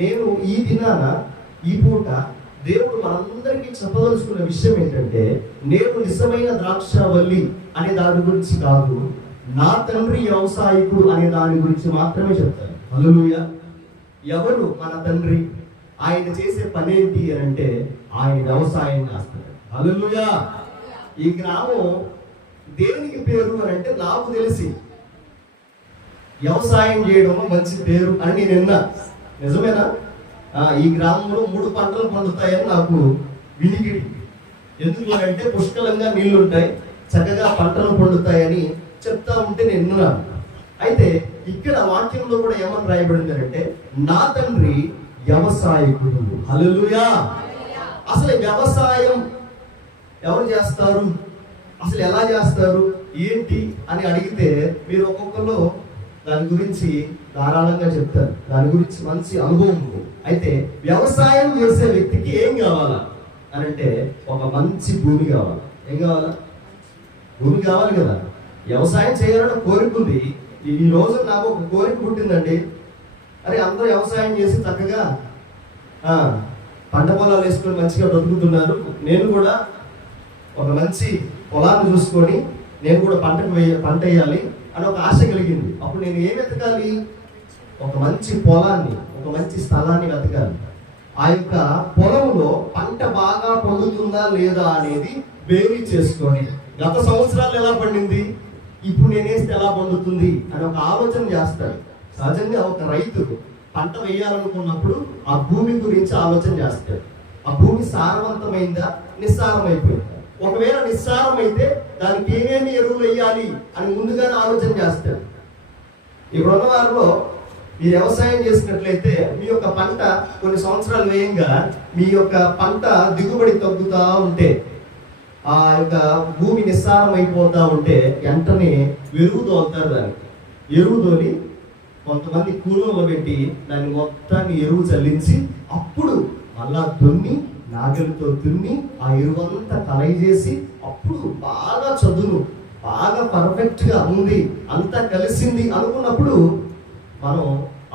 నేను ఈ దినాన ఈ పూట దేవుడు మనందరికీ చెప్పదలుచుకున్న విషయం ఏంటంటే, నేను నిజమైన ద్రాక్షవల్లి అనే దాని గురించి కాదు, నా తండ్రి వ్యవసాయకుడు అనే దాని గురించి మాత్రమే చెప్తాను. హల్లెలూయా. ఎవరు మన తండ్రి? ఆయన చేసే పని ఏంటి అని అంటే ఆయన వ్యవసాయం చేస్తాడు. హల్లెలూయా. ఈ గ్రామం దేనికి పేరు అని అంటే, నాకు తెలిసి వ్యవసాయం చేయడం మంచి పేరు అని నేను విన్నా. నిజమేనా? ఈ గ్రామంలో 3 పంటలు పండుతాయని నాకు వినికిడి. ఎందుకు అంటే పుష్కలంగా నీళ్లు ఉంటాయి, చక్కగా పంటలు పండుతాయని చెప్తా ఉంటే నేను విన్నాను. అయితే ఇక్కడ వాక్యంలో కూడా ఏమని రాయబడింది అంటే, నా తండ్రి వ్యవసాయకుడు. హల్లెలూయా. అసలు వ్యవసాయం ఎవరు చేస్తారు, అసలు ఎలా చేస్తారు ఏంటి అని అడిగితే మీరు ఒక్కొక్కరు దాని గురించి ధారాళంగా చెప్తారు, దాని గురించి మంచి అనుభవం ఉంది. అయితే వ్యవసాయం చేసే వ్యక్తికి ఏం కావాలా అని అంటే ఒక మంచి భూమి కావాలి. ఏం కావాలా? భూమి కావాలి కదా. వ్యవసాయం చేయాలని కోరిక ఉంది. ఈ రోజు నాకు ఒక కోరిక పుట్టిందండి. అరే అందరూ వ్యవసాయం చేసి చక్కగా పంట పొలాలు వేసుకొని మంచిగా బ్రతుకుతున్నారు, నేను కూడా ఒక మంచి పొలాన్ని చూసుకొని నేను కూడా పంట వేయాలి అని ఒక ఆశ కలిగింది. అప్పుడు నేను ఏం వెతకాలి? ఒక మంచి పొలాన్ని, ఒక మంచి స్థలాన్ని వెతకాలి. ఆ యొక్క పొలంలో పంట బాగా పండుతుందా లేదా అనేది బేరీ చేసుకొని, గత సంవత్సరాలు ఎలా పండింది, ఇప్పుడు నేను వేస్తే ఎలా పండుతుంది అని ఒక ఆలోచన చేస్తాడు. సహజంగా ఒక రైతు పంట వేయాలనుకున్నప్పుడు ఆ భూమి గురించి ఆలోచన చేస్తాడు. ఆ భూమి సారవంతమైందా, నిస్సారమైపోయిందా? ఒకవేళ నిస్సారమైతే దానికి ఏమేమి ఎరువులు వేయాలి అని ముందుగానే ఆలోచన చేస్తాడు. ఇప్పుడున్న వారిలో మీరు వ్యవసాయం చేసినట్లయితే మీ యొక్క పంట కొన్ని సంవత్సరాలు వేయంగా మీ యొక్క పంట దిగుబడి తగ్గుతూ ఉంటే, ఆ యొక్క భూమి నిస్సారం అయిపోతూ ఉంటే వెంటనే ఎరువు తోలుతారు. దానికి ఎరువు తోలి కొంతమంది కూలీలు పెట్టి దాన్ని మొత్తాన్ని ఎరువు చల్లించి అప్పుడు మళ్ళా దున్ని నాగలితో దున్ని ఆ ఎరువంతా కలయి చేసి అప్పుడు బాగా చదును బాగా పర్ఫెక్ట్ గా ఉంది, అంతా కలిసింది అనుకున్నప్పుడు మనం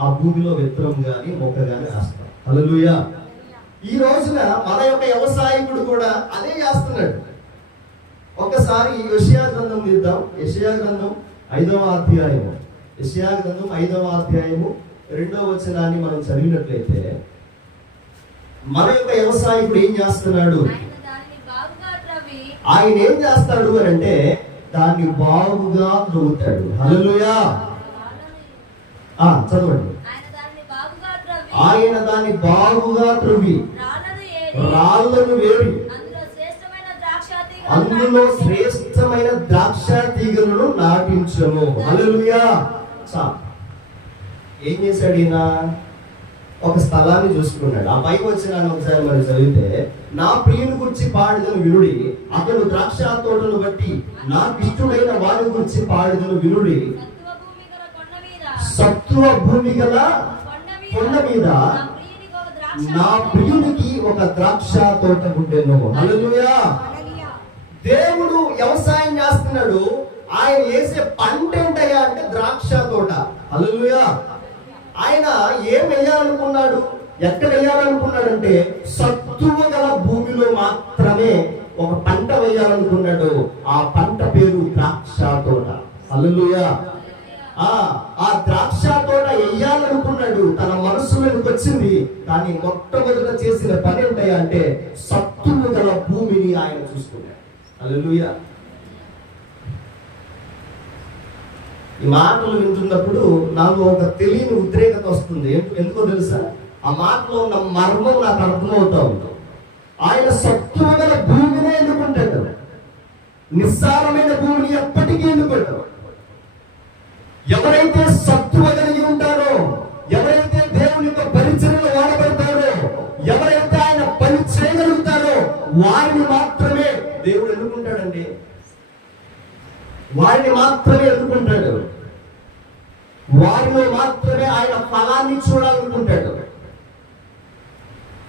ఆ భూమిలో విత్తనం గాని మొక్క గాని వేస్తాం. హల్లెలూయా. ఈ రోజున మన యొక్క వ్యవసాయకుడు కూడా అదే చేస్తున్నాడు. ఒక్కసారి యెషయా గ్రంథం తీద్దాం. యెషయా గ్రంథం 5వ అధ్యాయము, యెషయా గ్రంథం 5వ అధ్యాయము 2వ వచనాన్ని మనం చదివినట్లయితే, మన యొక్క వ్యవసాయకుడు ఏం చేస్తున్నాడు? ఆయన ఏం చేస్తాడు అని అంటే దాన్ని బాగుగా త్రవ్వుతాడు. హల్లెలూయా. చదవండి. ఆయన దాన్ని బాగుగా త్రవ్వి రాళ్ళను వేరి అందులో శ్రేష్టమైన ద్రాక్ష తీగలను నాటించను. హల్లెలూయా. ఏం చేశాడు ఈయన? ఒక స్థలాన్ని చూసుకున్నాడు. ఆ పై వచ్చిన ఒకసారి మరి చదివితే, నా ప్రియుని గురించి పాడుదను వినుడి, అతడు ద్రాక్ష తోటను బట్టి నాకు ఇష్టమైన వారి గురించి పాడుదను వినుడి. సత్వ భూమి గల కొండ మీద నా ప్రియునికి ఒక ద్రాక్ష తోట ఉండెను. హల్లెలూయా. దేవుడు వ్యవసాయం చేస్తున్నాడు. ఆయన వేసే పంట ఏంటయ్యా అంటే ద్రాక్ష తోట. హల్లెలూయా. ఆయన ఏం వేయాలనుకున్నాడు, ఎక్కడ వేయాలనుకున్నాడంటే సత్తువ గల భూమిలో మాత్రమే ఒక పంట వేయాలనుకున్నాడు. ఆ పంట పేరు ద్రాక్ష తోట. హల్లెలూయా. ఆ ద్రాక్ష తోట వేయాలనుకున్నాడు, తన మనసులోకి వచ్చింది. కానీ మొట్టమొదట చేసిన పని ఏంటయ్యా అంటే సత్తువ గల భూమిని ఆయన చూసుకున్నాడు. హల్లెలూయా. ఈ మాటలు వింటున్నప్పుడు నాకు ఒక తెలియని ఉద్రేకత వస్తుంది. ఎందుకో తెలుసా? ఆ మాటలో ఉన్న మర్మం నాకు అర్థమవుతా ఉంటుంది. ఆయన సత్వమైన భూమిని ఎన్నుకుంటాడు, నిస్సారమైన భూమిని ఎప్పటికీ ఎన్నుకుంటాడు. ఎవరైతే సత్వ కలిగి ఉంటారో, ఎవరైతే దేవుని యొక్క పరిచర్యలో వాడబడతారో, ఎవరైతే ఆయన పని చేయగలుగుతారో వారిని మాత్రమే దేవుడు ఎన్నుకుంటాడండి. వారిని మాత్రమే ఎన్నుకుంటాడు. వారిలో మాత్రమే ఆయన ఫలాన్ని చూడాలనుకుంటాడు.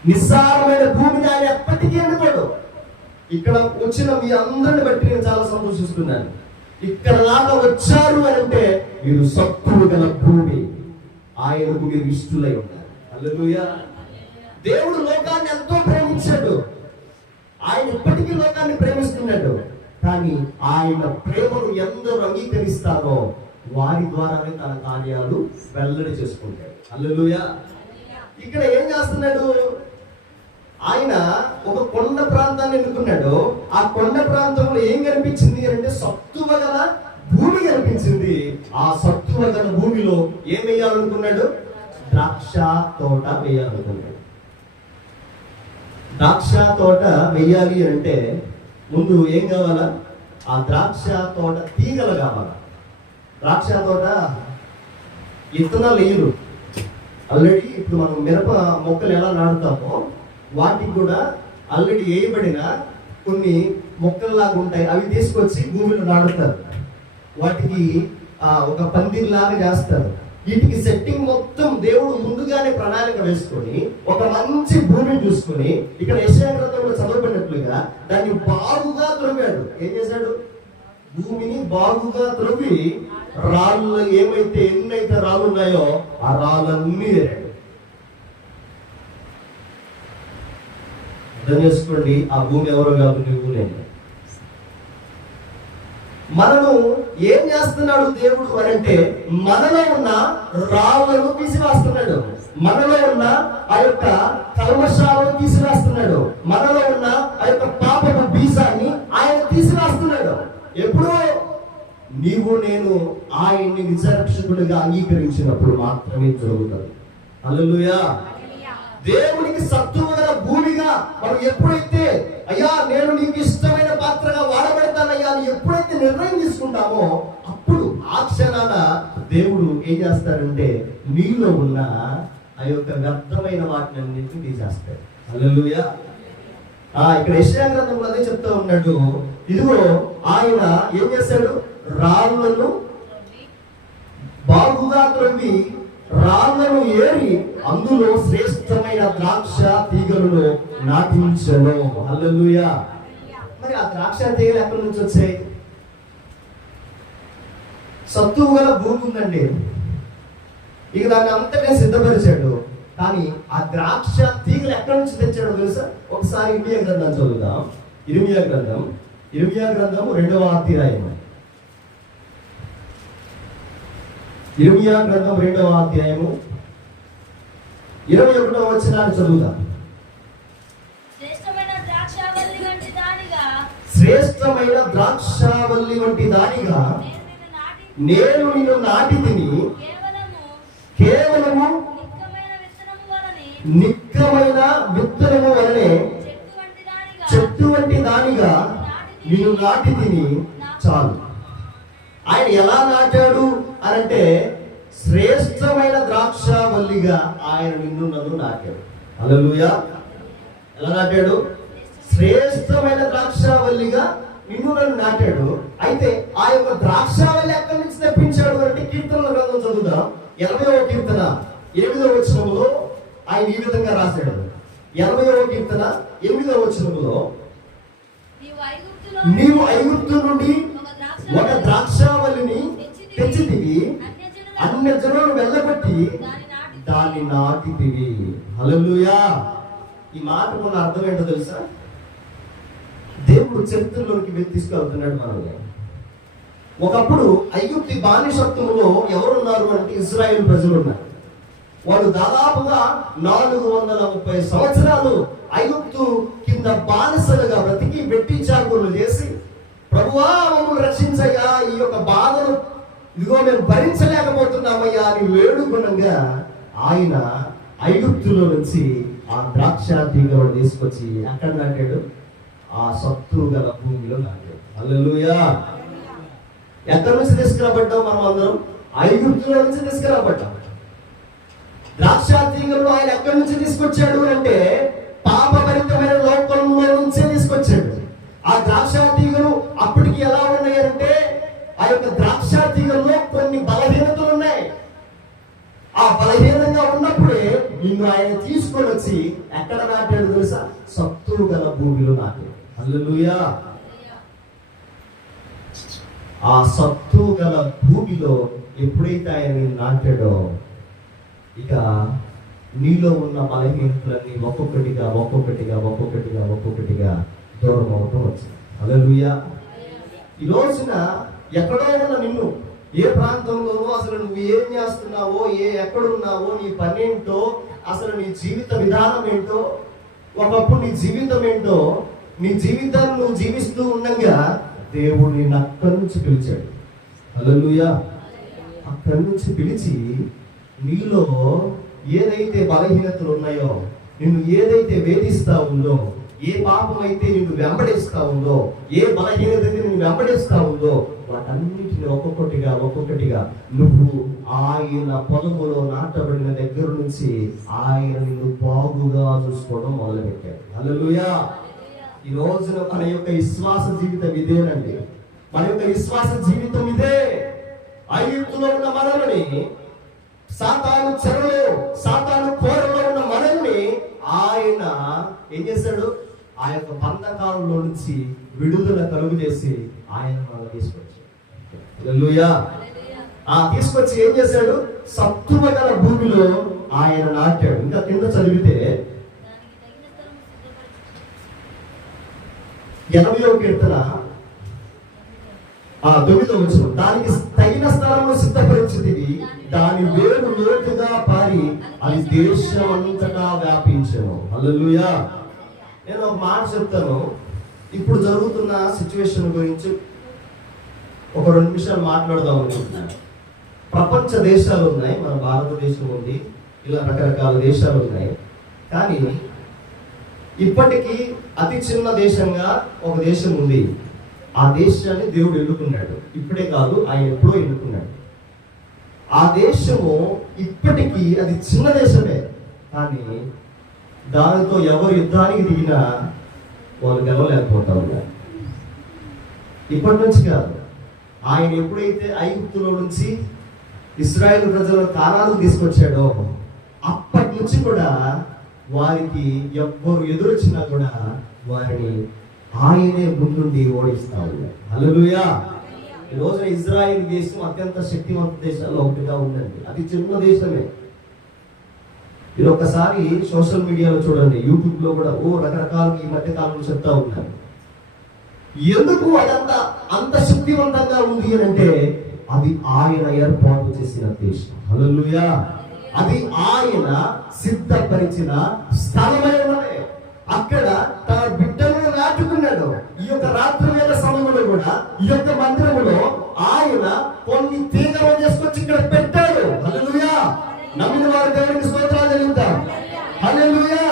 నిస్సారమైన భూమిని ఆయన ఎప్పటికీ ఎన్నుకోడు. ఇక్కడ వచ్చిన మీ అందరిని బట్టి నేను చాలా సంతోషిస్తున్నాను. ఇక్కడ దాకా వచ్చారు అని అంటే మీరు సత్తువ గల భూమి, ఆయనకు మీరు ఇష్టలై ఉంటారు. హల్లెలూయా. దేవుడు లోకాన్ని ఎంతో ప్రేమించాడు. ఆయన ఇప్పటికీ లోకాన్ని ప్రేమిస్తున్నాడు. కానీ ఆయన ప్రేమను ఎందరూ అంగీకరిస్తారో వారి ద్వారానే తన కార్యాలు వెల్లడి చేసుకుంటాడు. హల్లెలూయా. ఇక్కడ ఏం చేస్తున్నాడు? ఆయన ఒక కొండ ప్రాంతాన్ని ఎన్నుకున్నాడు. ఆ కొండ ప్రాంతంలో ఏం కనిపించింది అంటే సత్తువ గల భూమి కనిపించింది. ఆ సత్తువ గల భూమిలో ఏం వేయాలనుకున్నాడు? ద్రాక్ష తోట వేయాలనుకున్నాడు. ద్రాక్ష తోట వేయాలి అంటే ముందు ఏం కావాలా? ఆ ద్రాక్ష తోట తీగలు కావాలా. ద్రాక్ష తోట విత్తనాలు వేయరు. ఆల్రెడీ ఇప్పుడు మనం మిరప మొక్కలు ఎలా నాటుతామో వాటికి కూడా ఆల్రెడీ వేయబడిన కొన్ని మొక్కల్లాగా ఉంటాయి. అవి తీసుకొచ్చి భూమిలో నాటుతారు. వాటికి ఒక పందిర్లాగా చేస్తారు. వీటికి సెట్టింగ్ మొత్తం దేవుడు ముందుగానే ప్రణాళిక వేసుకొని ఒక మంచి భూమిని చూసుకొని ఇక్కడ యెషయా గ్రంథంలో చదవబడినట్లుగా దాన్ని బాగుగా త్రవ్వాడు. ఏం చేశాడు? భూమిని బాగుగా త్రవ్వి రాళ్ళు ఎన్నైతే రాళ్ళు ఉన్నాయో ఆ రాళ్ళన్నీ ఏరాడు. అర్థం చేసుకోండి, ఆ భూమి ఎవరో కాదు, నువ్వు నేను. మనము ఏం చేస్తున్నాడు దేవుడు అని అంటే మనలో ఉన్న రాళ్ళను తీసివేస్తున్నాడు. మనలో ఉన్న ఆ యొక్క కల్మషాలను తీసివేస్తున్నాడు. మనలో ఉన్న ఆ యొక్క పాపపు బీజాన్ని ఆయన తీసివేస్తున్నాడు. ఎప్పుడో నీవు నేను ఆయన్ని నిజరక్షకుడిగా అంగీకరించినప్పుడు మాత్రమే జరుగుతుంది. హల్లెలూయా. దేవునికి సత్తువ గల భూమిగా మనం ఎప్పుడైతే అయ్యా నేను నీకు ఇష్టమైన పాత్రగా వాడబడతానయ్యా అని ఎప్పుడైతే నిర్ణయం తీసుకుంటామో అప్పుడు ఆ క్షణాన దేవుడు ఏం చేస్తాడంటే నీలో ఉన్న ఆ యొక్క వ్యర్థమైన వాటినన్నింటినీ తీసేస్తాడు. హల్లెలూయా. ఇక్కడ యెషయా గ్రంథంలో అదే చెప్తా ఉన్నాడు. ఇదిగో ఆయన ఏం చేశాడు? రాళ్ళను బాగుగా త్రవ్వి రాళ్ళను ఏరి అందులో శ్రేష్టమైన ద్రాక్ష తీగలను నాటించను. హల్లెలూయా. మరి ఆ ద్రాక్ష తీగలు ఎక్కడి నుంచి వచ్చాయి? సత్తువ గల భూమి ఉందండి. ఇక దాన్ని అంతగా సిద్ధపరిచాడు. కానీ ఆ ద్రాక్ష తీగలు ఎక్కడి నుంచి తెచ్చాడో తెలుసా? ఒకసారి ఇర్మియా గ్రంథం చదువుదాం. ఇర్మియా గ్రంథం 2వ అధ్యాయం. ఇర్మియా గ్రంథం 2వ అధ్యాయము 21వ వచనాన్ని చదువుదాం. శ్రేష్టమైన ద్రాక్షావల్లి వంటి దానిగా నేను నిన్ను నాటి తిని కేవలము నిక్కమైన విత్తనము వలనే చెట్టు వంటి దానిగా నిన్ను నాటి తిని చాలు. ఆయన ఎలా నాటాడు అనంటే శ్రేష్టమైన ద్రాక్షావల్లిగా ఆయన నిన్ను నన్ను నాటాడు. హల్లెలూయా. ఎలా నాటాడు? శ్రేష్టమైన ద్రాక్షావల్లిగా నిన్ను నన్ను నాటాడు. అయితే ఆ యొక్క ద్రాక్షావల్లి ఎక్కడి నుంచి తెప్పించాడు అంటే కీర్తనల గ్రంథం చదువుదాం. 80వ కీర్తన 8వ వచనంలో ఆయన ఈ విధంగా రాశాడు. 80వ కీర్తన 8వ వచనంలో నీవు ఐగుప్తు నుండి ఒక ద్రాక్షావల్లిని తెచ్చితివి, అన్య జనులను వెళ్ళబట్టి దాన్ని నాటితివి. హల్లెలూయా. ఈ మాట మన అర్థం ఏంటో తెలుసా? దేవుడు చరిత్రలోకి తీసుకెళ్తున్నాడు మనల్ని. ఒకప్పుడు ఐగుప్తి బానిసత్వంలో ఎవరున్నారు అంటే ఇజ్రాయేల్ ప్రజలు ఉన్నారు. వాళ్ళు దాదాపుగా 430 సంవత్సరాలు ఐగుప్తు కింద బానిసలుగా బ్రతికి వెట్టి చాకులు చేసి ప్రభువా మమ్మల్ని రక్షించయ్యా, ఈ యొక్క బాధను ఇదిగో మేము భరించలేకపోతున్నామయ్యా అని వేడుకునగా ఆయన ఐగుప్తులో నుంచి ఆ ద్రాక్ష తీగలను తీసుకొచ్చి ఎక్కడ నాటాడు? ఆ సత్తు గల భూమిలో నాటాడు. హల్లెలూయా. ఎక్కడి నుంచి తీసుకురాబడ్డాం? మనం అందరం ఐగుప్తులో నుంచి తీసుకురాబడ్డాం. ద్రాక్ష తీగలను ఆయన ఎక్కడి నుంచి తీసుకొచ్చాడు అంటే పాపభరితమైన లోకంలో నుంచే తీసుకొచ్చాడు. ఆ ద్రాక్ష తీగలు అప్పటికి ఎలా ఉన్నాయంటే ఆ యొక్క ద్రాక్ష తీగల్లో కొన్ని బలహీనతలు ఉన్నాయి. ఆ బలహీనంగా ఉన్నప్పుడే నిన్ను ఆయన తీసుకొని వచ్చి ఎక్కడ నాటాడు తెలుసా? సత్తు గల భూమిలో నాటాడు. హల్లెలూయా. ఆ సత్తు గల భూమిలో ఎప్పుడైతే ఆయన నాటాడో ఇక నీలో ఉన్న బలహీనతలన్నీ ఒక్కొక్కటిగా దూరం అవటం వచ్చింది. హల్లెలూయా. ఈ రోజున ఎక్కడో ఉన్న నిన్ను, ఏ ప్రాంతంలోనో, అసలు నువ్వు ఏం చేస్తున్నావో, ఎక్కడున్నావో, నీ పని ఏంటో, అసలు నీ జీవిత విధానం ఏంటో, ఒకప్పుడు నీ జీవితం ఏంటో, నీ జీవితాన్ని నువ్వు జీవిస్తూ ఉండగా దేవుడు నిన్ను అక్కడి నుంచి పిలిచాడు. హల్లెలూయా. అక్కడి నుంచి పిలిచి నీలో ఏదైతే బలహీనతలు ఉన్నాయో, నిన్ను ఏదైతే వేధిస్తా ఉందో, ఏ పాపం అయితే నిన్ను వెంబడిస్తా ఉందో, ఏ బలహీనత నిన్ను వెంబడిస్తా ఉందో, వాటన్నిటిని ఒక్కొక్కటిగా నువ్వు ఆయన పొలములో నాటబడిన దగ్గర నుంచి ఆయన నిన్ను బాగుగా చూసుకోవడం మొదలుపెట్టాడు. హల్లెలూయా. ఈ రోజున మన యొక్క విశ్వాస జీవితం ఇదేనండి. మన యొక్క విశ్వాస జీవితం ఇదే. ఐగుప్తులో ఉన్న మనల్ని, సాతాను చెరలో, సాతాను కోరలో ఉన్న మనల్ని ఆయన ఏం చేశాడు? ఆ యొక్క బంధకాలంలో నుంచి విడుదల కలుగు చేసి ఆయన మనల్ని తీసుకొచ్చాడు. హల్లెలూయా. తీసుకొచ్చి ఏం చేశాడు? సత్తువ గల భూమిలో ఆయన నాటాడు. ఇంకా కింద చదివితే 80వ కీర్తన 9వ వచనం, దానికి తగిన స్థలంలో సిద్ధపరిచితివి, దాని వేరు లోతుగా పారి అది దేశం అంతటా వ్యాపించెను. హల్లెలూయా. నేను ఒక మాట చెప్తాను. ఇప్పుడు జరుగుతున్న సిచ్యువేషన్ గురించి ఒక 2 నిమిషాలు మాట్లాడదాం అనుకుంటున్నాను. ప్రపంచ దేశాలు ఉన్నాయి, మన భారతదేశం ఉంది, ఇలా రకరకాల దేశాలు ఉన్నాయి. కానీ ఇప్పటికీ అతి చిన్న దేశంగా ఒక దేశం ఉంది. ఆ దేశాన్ని దేవుడు ఎన్నుకున్నాడు. ఇప్పుడే కాదు, ఆయన ఎప్పుడో ఎన్నుకున్నాడు. ఆ దేశము ఇప్పటికీ అది చిన్న దేశమే, కానీ దానితో ఎవరు యుద్ధానికి దిగినా వాళ్ళు గెలవలేకపోతా ఉన్నారు. ఇప్పటి నుంచి కాదు, ఆయన ఎప్పుడైతే ఐగుప్తులో నుంచి ఇశ్రాయేలు ప్రజలను కానాను తీసుకొచ్చాడో అప్పటి నుంచి కూడా వారికి ఎవ్వరు ఎదురొచ్చినా కూడా వారిని ఆయనే ముందుండి ఓడిస్తా ఉన్నారు. హల్లెలూయా. ఈ రోజున ఇజ్రాయెల్ దేశం అత్యంత శక్తివంత దేశాల్లో ఒకటిగా ఉందండి. అది చిన్న దేశమే. మీరు ఒకసారి సోషల్ మీడియాలో చూడండి, యూట్యూబ్ లో కూడా రకరకాలుగా ఈ మధ్య కాలంలో చెప్తా ఉన్నారు. ఎందుకు అదంతా అంత శక్తివంతంగా ఉంది అని అంటే అది ఆయన ఏర్పాటు చేసిన దేశం. హల్లెలూయా. అది ఆయన సిద్ధపరిచిన స్థలమై ఉన్నది. అక్కడ తన బిడ్డలను నాటుకున్నాడు. ఈ యొక్క రాత్రి వేళ సమయంలో కూడా ఈ యొక్క మందిరంలో ఆయన కొన్ని తీగలు చేసుకొచ్చి ఇక్కడ పెట్టాడు. హల్లెలూయా. నమ్మిన వారు దేవునికి స్తోత్రాలు చెల్లిద్దాం. హల్లెలూయా.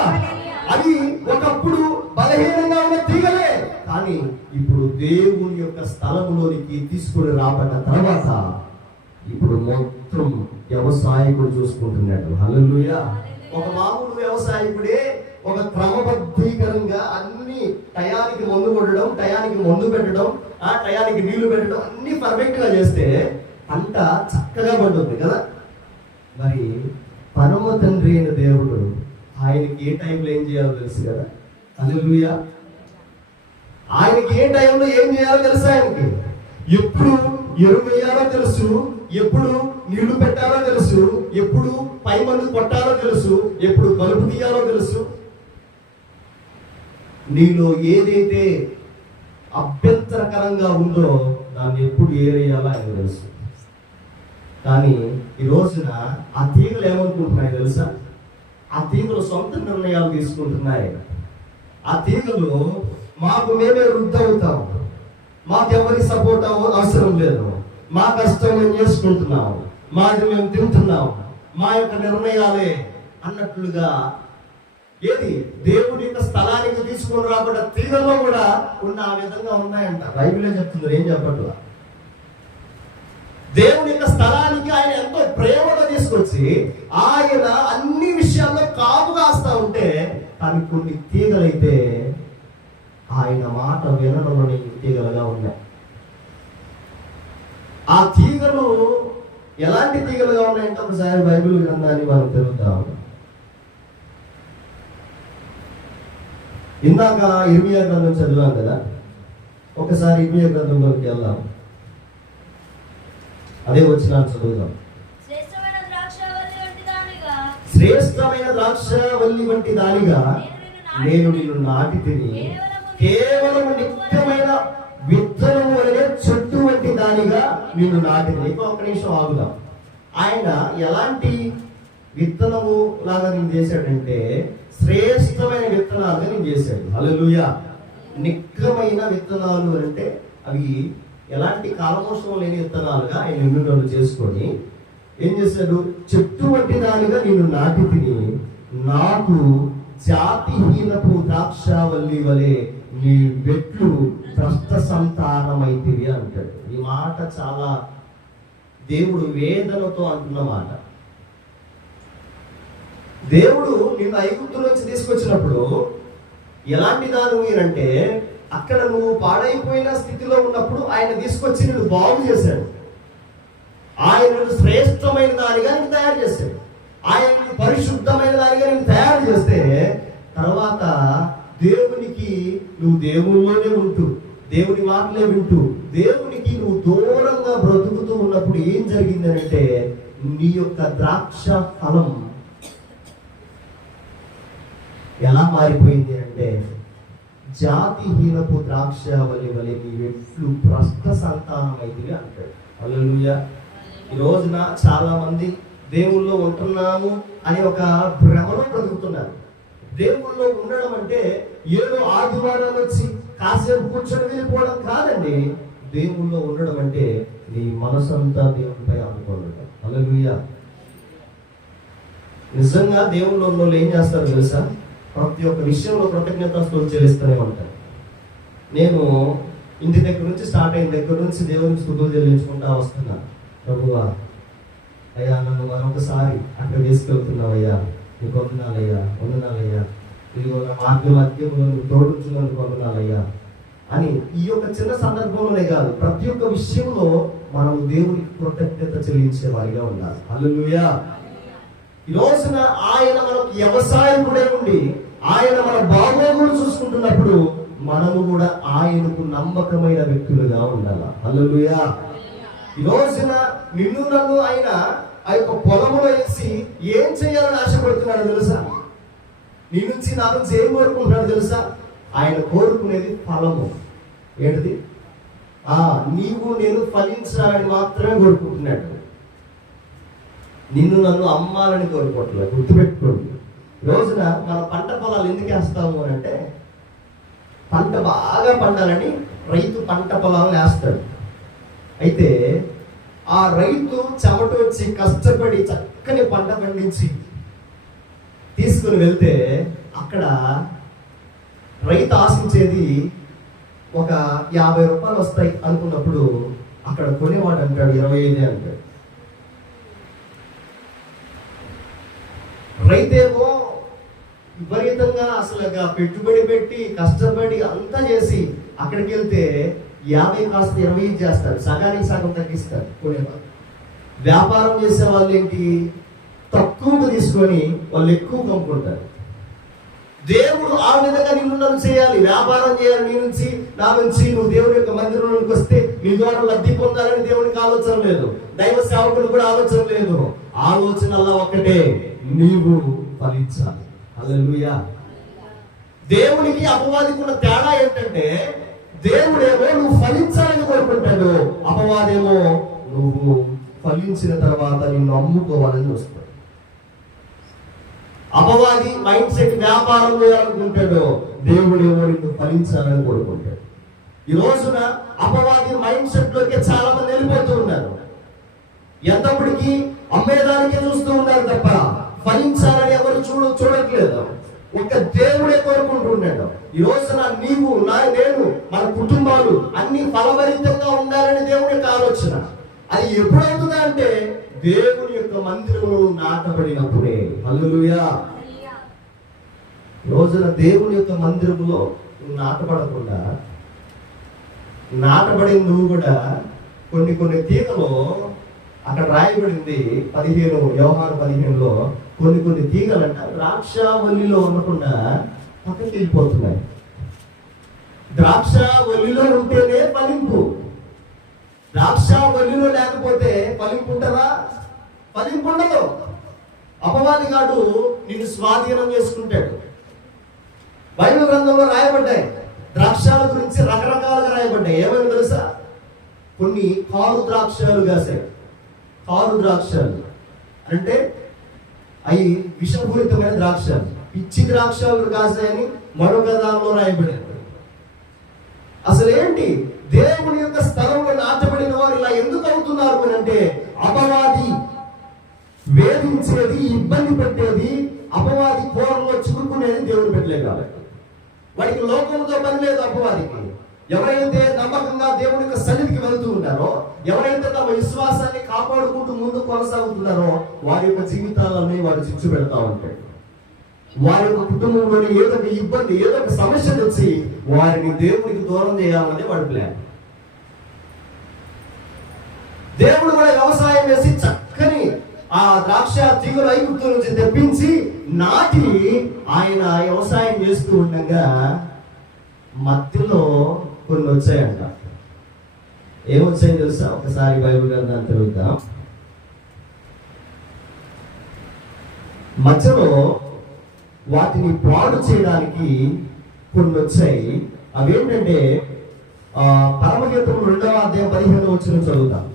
అది ఒకప్పుడు బలహీనంగా ఉన్న తీగలే, కానీ ఇప్పుడు దేవుని యొక్క స్థలములోనికి తీసుకుని రాబడ్డ తర్వాత ఇప్పుడు మొత్తం వ్యవసాయకుడు చూసుకుంటున్నాడు. హల్లెలూయా. ఒక మామూలు వ్యవసాయకుడే ఒక క్రమబద్ధీకరంగా అన్ని టయానికి మందు కొట్టడం, టయానికి మందు పెట్టడం, టయానికి నీళ్లు పెట్టడం అన్ని పర్ఫెక్ట్ గా చేస్తే పంట చక్కగా పండుతుంది కదా. మరి పరమ తండ్రి అయిన దేవుడు ఆయనకి ఏ టైంలో ఏం చేయాలో తెలుసు కదా. హల్లెలూయా. ఆయనకి ఏ టైంలో ఏం చేయాలో తెలుసు. ఆయనకి ఎప్పుడు ఎరువు వేయాలో తెలుసు, ఎప్పుడు నీళ్లు పెట్టాలో తెలుసు, ఎప్పుడు పై మందు కొట్టాలో తెలుసు, ఎప్పుడు కలుపు తీయాలో తెలుసు. నీలో ఏదైతే అభ్యంతరకరంగా ఉందో దాన్ని ఎప్పుడు ఏరేయాలో ఆయన తెలుసు. కానీ ఈ రోజున ఆ తీగలు ఏమనుకుంటున్నాయి తెలుసా? ఆ తీగలు సొంత నిర్ణయాలు తీసుకుంటున్నాయి. ఆ తీగలు మాకు మేమే వృద్ధి అవుతాం, మాకెవరి సపోర్ట్ అవసరం లేదు, మా కష్టం మేము చేసుకుంటున్నాం, మాది మేము తింటున్నాం, మా యొక్క నిర్ణయాలే అన్నట్లుగా ఏది దేవుడి యొక్క స్థలానికి తీసుకొని రాబడ్డ తీగలో కూడా ఉన్న ఆ విధంగా ఉన్నాయంట. బైబిలే చెప్తున్నారు, ఏం చెప్పట్లా. దేవుడి యొక్క స్థలానికి ఆయన ఎంతో ప్రేమగా తీసుకొచ్చి ఆయన అన్ని విషయాల్లో కాపు కాస్తా ఉంటే కానీ కొన్ని తీగలైతే ఆయన మాట వినడంలోని తీగలుగా ఉన్నాయి. ఆ తీగలు ఎలాంటి తీగలుగా ఉన్నాయంటే ఒకసారి బైబిల్ గ్రంథాన్ని మనం తెలుద్దాం. ఇందాక ఇర్మియా గ్రంథం చదివాం కదా, ఒకసారి ఇర్మియా గ్రంథంలోకి వెళ్దాం. అదే వచ్చిన చదువుదాం. శ్రేష్టమైన ద్రాక్షవల్లి వంటి దానిగా నేను నిన్ను నాటి తిని కేవలం నిత్యమైన విత్తనము అనే చెట్టు వంటి దానిగా నిన్ను నాటిని. ఒక నిమిషం ఆగుదాం. ఆయన ఎలాంటి విత్తనము లాగా నేను చేశాడంటే శ్రేష్టమైన విత్తనాలుగా నేను చేశాడు. హల్లెలూయా. నిక్కమైన విత్తనాలు అంటే అవి ఎలాంటి కాలమోషం లేని విత్తనాలుగా ఆయన ఎన్నుగోలు చేసుకొని ఏం చేశాడు? చెట్టు వంటి దానిగా నిన్ను నాటి తిని నాకు జాతిహీనపు ద్రాక్షవల్లి వలె నీ వెట్లు భ్రష్ట సంతానమైతివి అంటాడు. ఈ మాట చాలా దేవుడు వేదనతో అంటున్న మాట. దేవుడు నిన్ను ఐగుప్తు నుంచి తీసుకొచ్చినప్పుడు ఎలాంటి దాని మీరంటే అక్కడ నువ్వు పాడైపోయిన స్థితిలో ఉన్నప్పుడు ఆయన తీసుకొచ్చి నిన్ను బాగు చేశాడు. ఆయన శ్రేష్టమైన దానిగా నేను తయారు చేశాడు. ఆయన పరిశుద్ధమైన దానిగా నేను తయారు చేస్తే తర్వాత దేవునికి నువ్వు దేవుల్లోనే ఉంటూ దేవుని మాటలే వింటూ దేవునికి నువ్వు దూరంగా బ్రతుకుతూ ఉన్నప్పుడు ఏం జరిగిందనంటే నీ యొక్క ద్రాక్ష ఫలం ఎలా మారిపోయింది అంటే జాతిహీనపు ద్రాక్షవల్లి వలె నీ వెట్లు భ్రష్ట సంతానం అయితే అంటాడు. హల్లెలూయా. ఈ రోజున చాలా మంది దేవుల్లో ఉంటున్నాము అని ఒక భ్రమలో బ్రతుకుతున్నారు. దేవుల్లో ఉండడం అంటే ఏదో ఆదివారం వచ్చి కాసేపు కూర్చొని వెళ్ళిపోవడం కాదండి. దేవుల్లో ఉండడం అంటే నీ మనసంతా దేవునిపై అనుకోవడం. హల్లెలూయా. నిజంగా దేవుల్లో ఉన్న వాళ్ళు ఏం చేస్తారు తెలుసా? ప్రతి ఒక్క విషయంలో కృతజ్ఞతాస్తుతులు చెల్లిస్తూనే ఉంటారు. నేను ఇంటి దగ్గర నుంచి స్టార్ట్ అయిన దగ్గర నుంచి దేవునికి స్తుతులు చెల్లించుకుంటా వస్తున్నాను. ప్రభువా, అయ్యా నన్ను మరొకసారి అక్కడ తీసుకెళ్తున్నావయ్యా, నీకు వందనాలయ్యా, వందనాలయ్యా, ఇదిగో నా మార్గ మధ్యంలో నువ్వు తోడుచున్నందుకు వందనాలయ్యా అని ఈ యొక్క చిన్న సందర్భంలోనే కాదు ప్రతి ఒక్క విషయంలో మనం దేవునికి కృతజ్ఞత చెల్లించే వారిగా ఉండాలి. హల్లెలూయా. ఈ రోజున ఆయన మనకు వ్యవసాయకుడే ఉండి ఆయన మన బాగోగులు చూసుకుంటున్నప్పుడు మనము కూడా ఆయనకు నమ్మకమైన వ్యక్తులుగా ఉండాలి. హల్లెలూయా. ఈ రోజున నిన్ను నన్ను ఆయన ఆ యొక్క పొలంలో వేసి ఏం చేయాలని ఆశపడుతున్నాడు తెలుసా? నీ నుంచి నా నుంచి ఏం కోరుకుంటున్నాడు తెలుసా? ఆయన కోరుకునేది ఫలము. ఏంటిది? నీవు నేను ఫలించాలని మాత్రమే కోరుకుంటున్నాడు. నిన్ను నన్ను అమ్మాలని కోరుకోవట్లేదు. గుర్తుపెట్టుకోండి. రోజున మన పంట పొలాలు ఎందుకు వేస్తాము అని అంటే పంట బాగా పండాలని రైతు పంట పొలాలను వేస్తాడు. అయితే ఆ రైతు చెమట వచ్చి కష్టపడి చక్కని పంట పండించి తీసుకుని వెళ్తే అక్కడ రైతు ఆశించేది ఒక 50 రూపాయలు వస్తాయి అనుకున్నప్పుడు అక్కడ కొనేవాడు అంటాడు 25 అంటాడు. రైతేమో విపరీతంగా అసలు పెట్టుబడి పెట్టి కష్టపడి అంతా చేసి అక్కడికి వెళ్తే 50 కాస్త 20 చేస్తారు, సగానికి సగం తగ్గిస్తారు కొనేవాళ్ళు. వ్యాపారం చేసే వాళ్ళు ఏంటి, తక్కువగా తీసుకొని వాళ్ళు ఎక్కువ కొనుక్కుంటారు. దేవుడు ఆ విధంగా నిన్ను నన్ను చేయాలి, వ్యాపారం చేయాలి. నీ నుంచి నా నుంచి నువ్వు దేవుని యొక్క మందిరంలోకి వస్తే నీ ద్వారా లబ్ధి పొందాలని దేవునికి ఆలోచన లేదు, దైవ సేవకులు కూడా ఆలోచన లేదు. ఆలోచన అలా ఒక్కటే, నీవు ఫలించాలి. హల్లెలూయా. దేవునికి అపవాదికి ఉన్న తేడా ఏంటంటే దేవుడేమో నువ్వు ఫలించాలని కోరుకుంటాడు, అపవాదేమో నువ్వు ఫలించిన తర్వాత నిన్ను అమ్ముకోవాలని చూస్తాడు. అపవాది మైండ్ సెట్ వ్యాపారం చేయాలనుకుంటాడు, దేవుడేమో నిన్ను ఫలించాలని కోరుకుంటాడు. ఈ రోజున అపవాది మైండ్ సెట్ లోకి చాలా మంది వెళ్ళిపోతూ ఉన్నారు. ఎంతప్పటికీ అమ్మేదానికే చూస్తూ ఉన్నారు తప్ప ఫలించాలని ఎవరు చూడట్లేదు. ఒక దేవుడే కోరుకుంటున్నాడు. ఈ రోజున నీవు నేను మన కుటుంబాలు అన్ని ఫలభరితంగా ఉండాలని దేవుని యొక్క ఆలోచన. అది ఎప్పుడవుతుందా అంటే దేవుని యొక్క మందిరంలో నాటబడినప్పుడే. హల్లెలూయా. రోజున దేవుని యొక్క మందిరంలో నాటబడకుండా నాటబడిన నువ్వు కూడా కొన్ని తీగలు అక్కడ రాయబడింది 15 యోహాను 15లో కొన్ని తీగలంట ద్రాక్షవల్లిలో ఉండకుండా పక్కకి వెళ్ళిపోతున్నాయి. ద్రాక్షవల్లిలో ఉంటేనే ఫలింపు, ద్రాక్షవల్లిలో లేకపోతే ఫలింపు ఉంటుందా? ఫలింపు ఉండదు. అపవాదిగాడు నిన్ను స్వాధీనం చేసుకుంటాడు. బైబిల్ గ్రంథంలో రాయబడ్డాయి, ద్రాక్షాల గురించి రకరకాలుగా రాయబడ్డాయి. ఏమైనా తెలుసా? కొన్ని కారు ద్రాక్షాలు కాసాయి. కారు ద్రాక్షాలు అంటే అవి విషపూరితమైన ద్రాక్షాలు. పిచ్చి ద్రాక్షాలు కాసాయని మరొక దానిలో రాయబడింది. అసలు ఏంటి? దేవుని యొక్క స్థలంలో నాటబడిన వారు ఇలా ఎందుకు అవుతున్నారు అని అంటే, అపవాది వేధించేది, ఇబ్బంది పెట్టేది, అపవాది కోరంలో చిక్కుకునేది దేవుడు పెట్టలేదు కాబట్టి. వాడికి లోకంతో పని లేదు. అపవాదికి ఎవరైతే నమ్మకంగా దేవుని యొక్క సన్నిధికి వెళ్తూ ఉంటారో, ఎవరైతే తమ విశ్వాసాన్ని కాపాడుకుంటూ ముందు కొనసాగుతున్నారో, వారి యొక్క జీవితాలని వాడు చిచ్చు పెడతా ఉంటాడు. వారి యొక్క కుటుంబంలోని ఏదో ఒక ఇబ్బంది, ఏదో ఒక సమస్య వచ్చి వారిని దేవునికి దూరం చేయాలని వాడి ప్లాన్. దేవుడు కూడా వ్యవసాయం చేసి చక్కని ఆ ద్రాక్ష తీగలు ఐగుప్తు నుంచి తెప్పించి నాటి ఆయన వ్యవసాయం చేస్తూ ఉండగా మధ్యలో కొన్ని వచ్చాయంట. ఏమొచ్చాయో తెలుసా? ఒకసారి బైబిల్ గ్రంథాన్ని తిరుగుతాం. మధ్యలో వాటిని పాడు చేయడానికి కొన్ని వచ్చాయి. అవేంటంటే పరమగీతం 2వ అధ్యాయం 15వ వచనం చదువుతాం.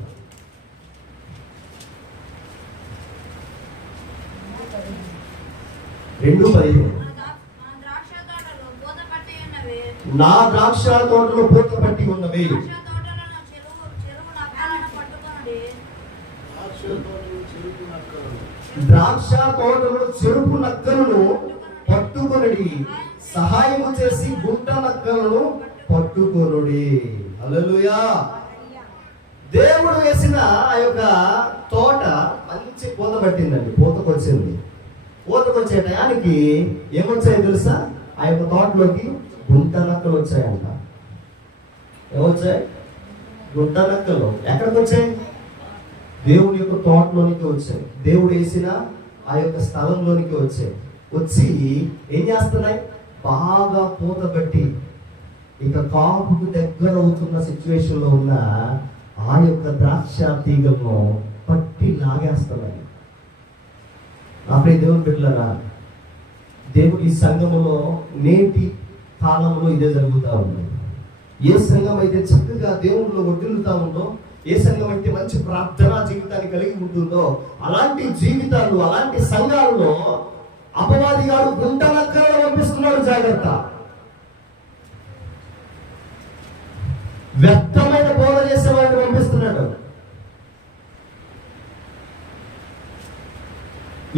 నా ద్రాక్ష తోటలో పూత పట్టి ఉన్నవి. ద్రాక్ష తోటలో చెరుపు నక్కలను పట్టుకొనుడి, సహాయము చేసి గుంట నక్కలను పట్టుకొనుడి. హల్లెలూయా. దేవుడు వేసిన ఆ యొక్క తోట మంచి పూత పట్టిందండి. పూతకొచ్చింది. పూతకొచ్చే టయానికి ఏమొచ్చాయో తెలుసా? ఆ యొక్క తోటలోకి గుంట నక్కలు వచ్చాయంట. ఏమొచ్చాయి? గుంట నక్కలు. ఎక్కడికి వచ్చాయి? దేవుడి యొక్క తోటలోనికి వచ్చాయి. దేవుడు వేసిన ఆ యొక్క స్థలంలోనికి వచ్చాయి. వచ్చి ఏం చేస్తున్నాయి? బాగా పూత పట్టి ఇక కాపుకు దగ్గర అవుతున్న సిచ్యువేషన్ లో ఉన్న ఆ యొక్క ద్రాక్ష తీగలను పట్టి లాగేస్తున్నాయి. అప్పుడే దేవుని బిడ్డలారా, దేవుడి సంఘములో నేటి కాలంలో ఇదే జరుగుతూ ఉంది. ఏ సంఘం అయితే చక్కగా దేవుడిలో వర్ధిల్లుతా ఉందో, ఏ సంఘం అయితే మంచి ప్రార్థనా జీవితాన్ని కలిగి ఉంటుందో, అలాంటి జీవితాలు, అలాంటి సంఘాలలో అపవాది గారు గుంట నక్కలను పంపిస్తున్నాడు. జాగ్రత్త. వ్యర్థమైన బోధ చేసే వాడిని పంపిస్తున్నాడు.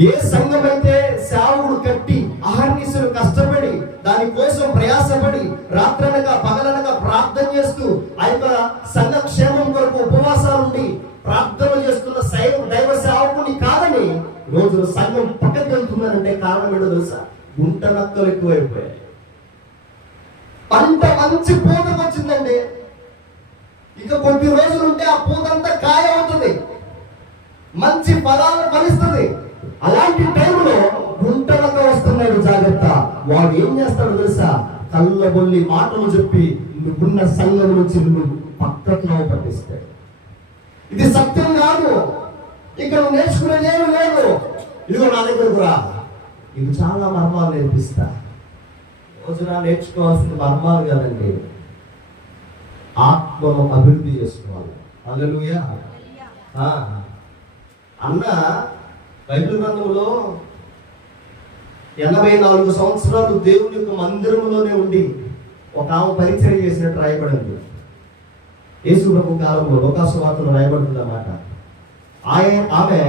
ఏ సంఘం అయితే సేవకుడు కట్టి అహర్నిశలు కష్టపడి దానికోసం ప్రయాసపడి రాత్రనగా పగలనగా ప్రార్థన చేస్తూ ఆ యొక్క సంఘ క్షేమం కొరకు ఉపవాసాలుండి ప్రార్థనలు చేస్తున్న దైవ సేవకుని కాదని రోజున సంఘం పక్కకి వెళ్తున్నారంటే కారణం ఏంటో తెలుసా? గుంట నక్కలు ఎక్కువైపోయాయి. పంట మంచి పూతకు వచ్చిందండి. ఇక కొద్ది రోజులు ఉంటే ఆ పూతంతా కాయ అవుతుంది, మంచి ఫలాలు ఫలిస్తుంది. అలాంటి టైంలో గుంటనక్క వస్తున్నాడు. జాగ్రత్త. వాడు ఏం చేస్తాడు తెలుసా? కళ్ళబొల్లి మాటలు చెప్పి నువ్వున్న సంఘం నుంచి నువ్వు పక్కకు పట్టిస్తాడు. ఇది సత్యం కాదు, ఇక్కడ నేర్చుకునేది ఏమి లేదు, ఇదిగో నా దగ్గరకు రా, ఇది చాలా మర్మాలు నేర్పిస్తా. రోజున నేర్చుకోవాల్సిన మర్మాలు కాదండి, ఆత్మను అభివృద్ధి చేసుకోవాలి. హల్లెలూయా. అన్న బైబిల్ గ్రంథంలో 84 సంవత్సరాలు దేవుని యొక్క మందిరంలోనే ఉండి ఒక ఆమె పరిచయం చేసినట్టు రాయబడింది. యేసు ప్రభు కాలంలో లోకాసువార్తలో రాయబడుతుంది అన్నమాట. ఆమె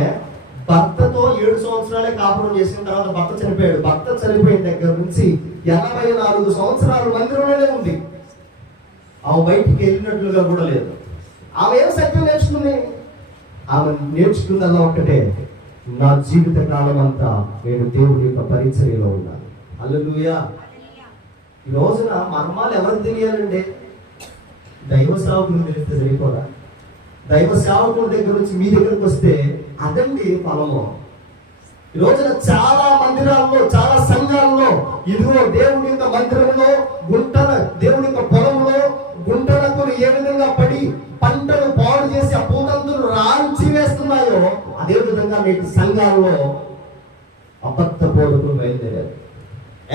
భర్తతో 7 సంవత్సరాలే కాపురం చేసిన తర్వాత భర్త చనిపోయాడు. భర్త చనిపోయిన దగ్గర నుంచి 84 సంవత్సరాలు మందిరంలోనే ఉంది. ఆమె బయటికి వెళ్ళినట్లుగా కూడా లేదు. ఆమె ఏం సత్యం నేర్చుకుంది? ఆమె నేర్చుకుందల్లా ఒక్కటే, నా జీవిత కాలం అంతా నేను దేవుడి యొక్క పరిచర్యలో ఉన్నాను. హల్లెలూయా. ఈ రోజున మర్మాలు ఎవరికి తెలియాలంటే దైవ సేవకులు తెలిస్తే సరిపోదా? దైవ సేవకుల దగ్గర నుంచి మీ దగ్గరకు వస్తే అదండి ఫలము. ఈ రోజున చాలా మందిరాల్లో, చాలా సంఘాల్లో ఇదిగో దేవుడి యొక్క మందిరంలో గుంటల, దేవుడి యొక్క పొలంలో గుంటలకు ఏ విధంగా పడి పంటలు పాడు చేసి ఆ పూతంతులు రాల్చి వేస్తున్నాయో, అదే విధంగా నేటి సంఘాల్లో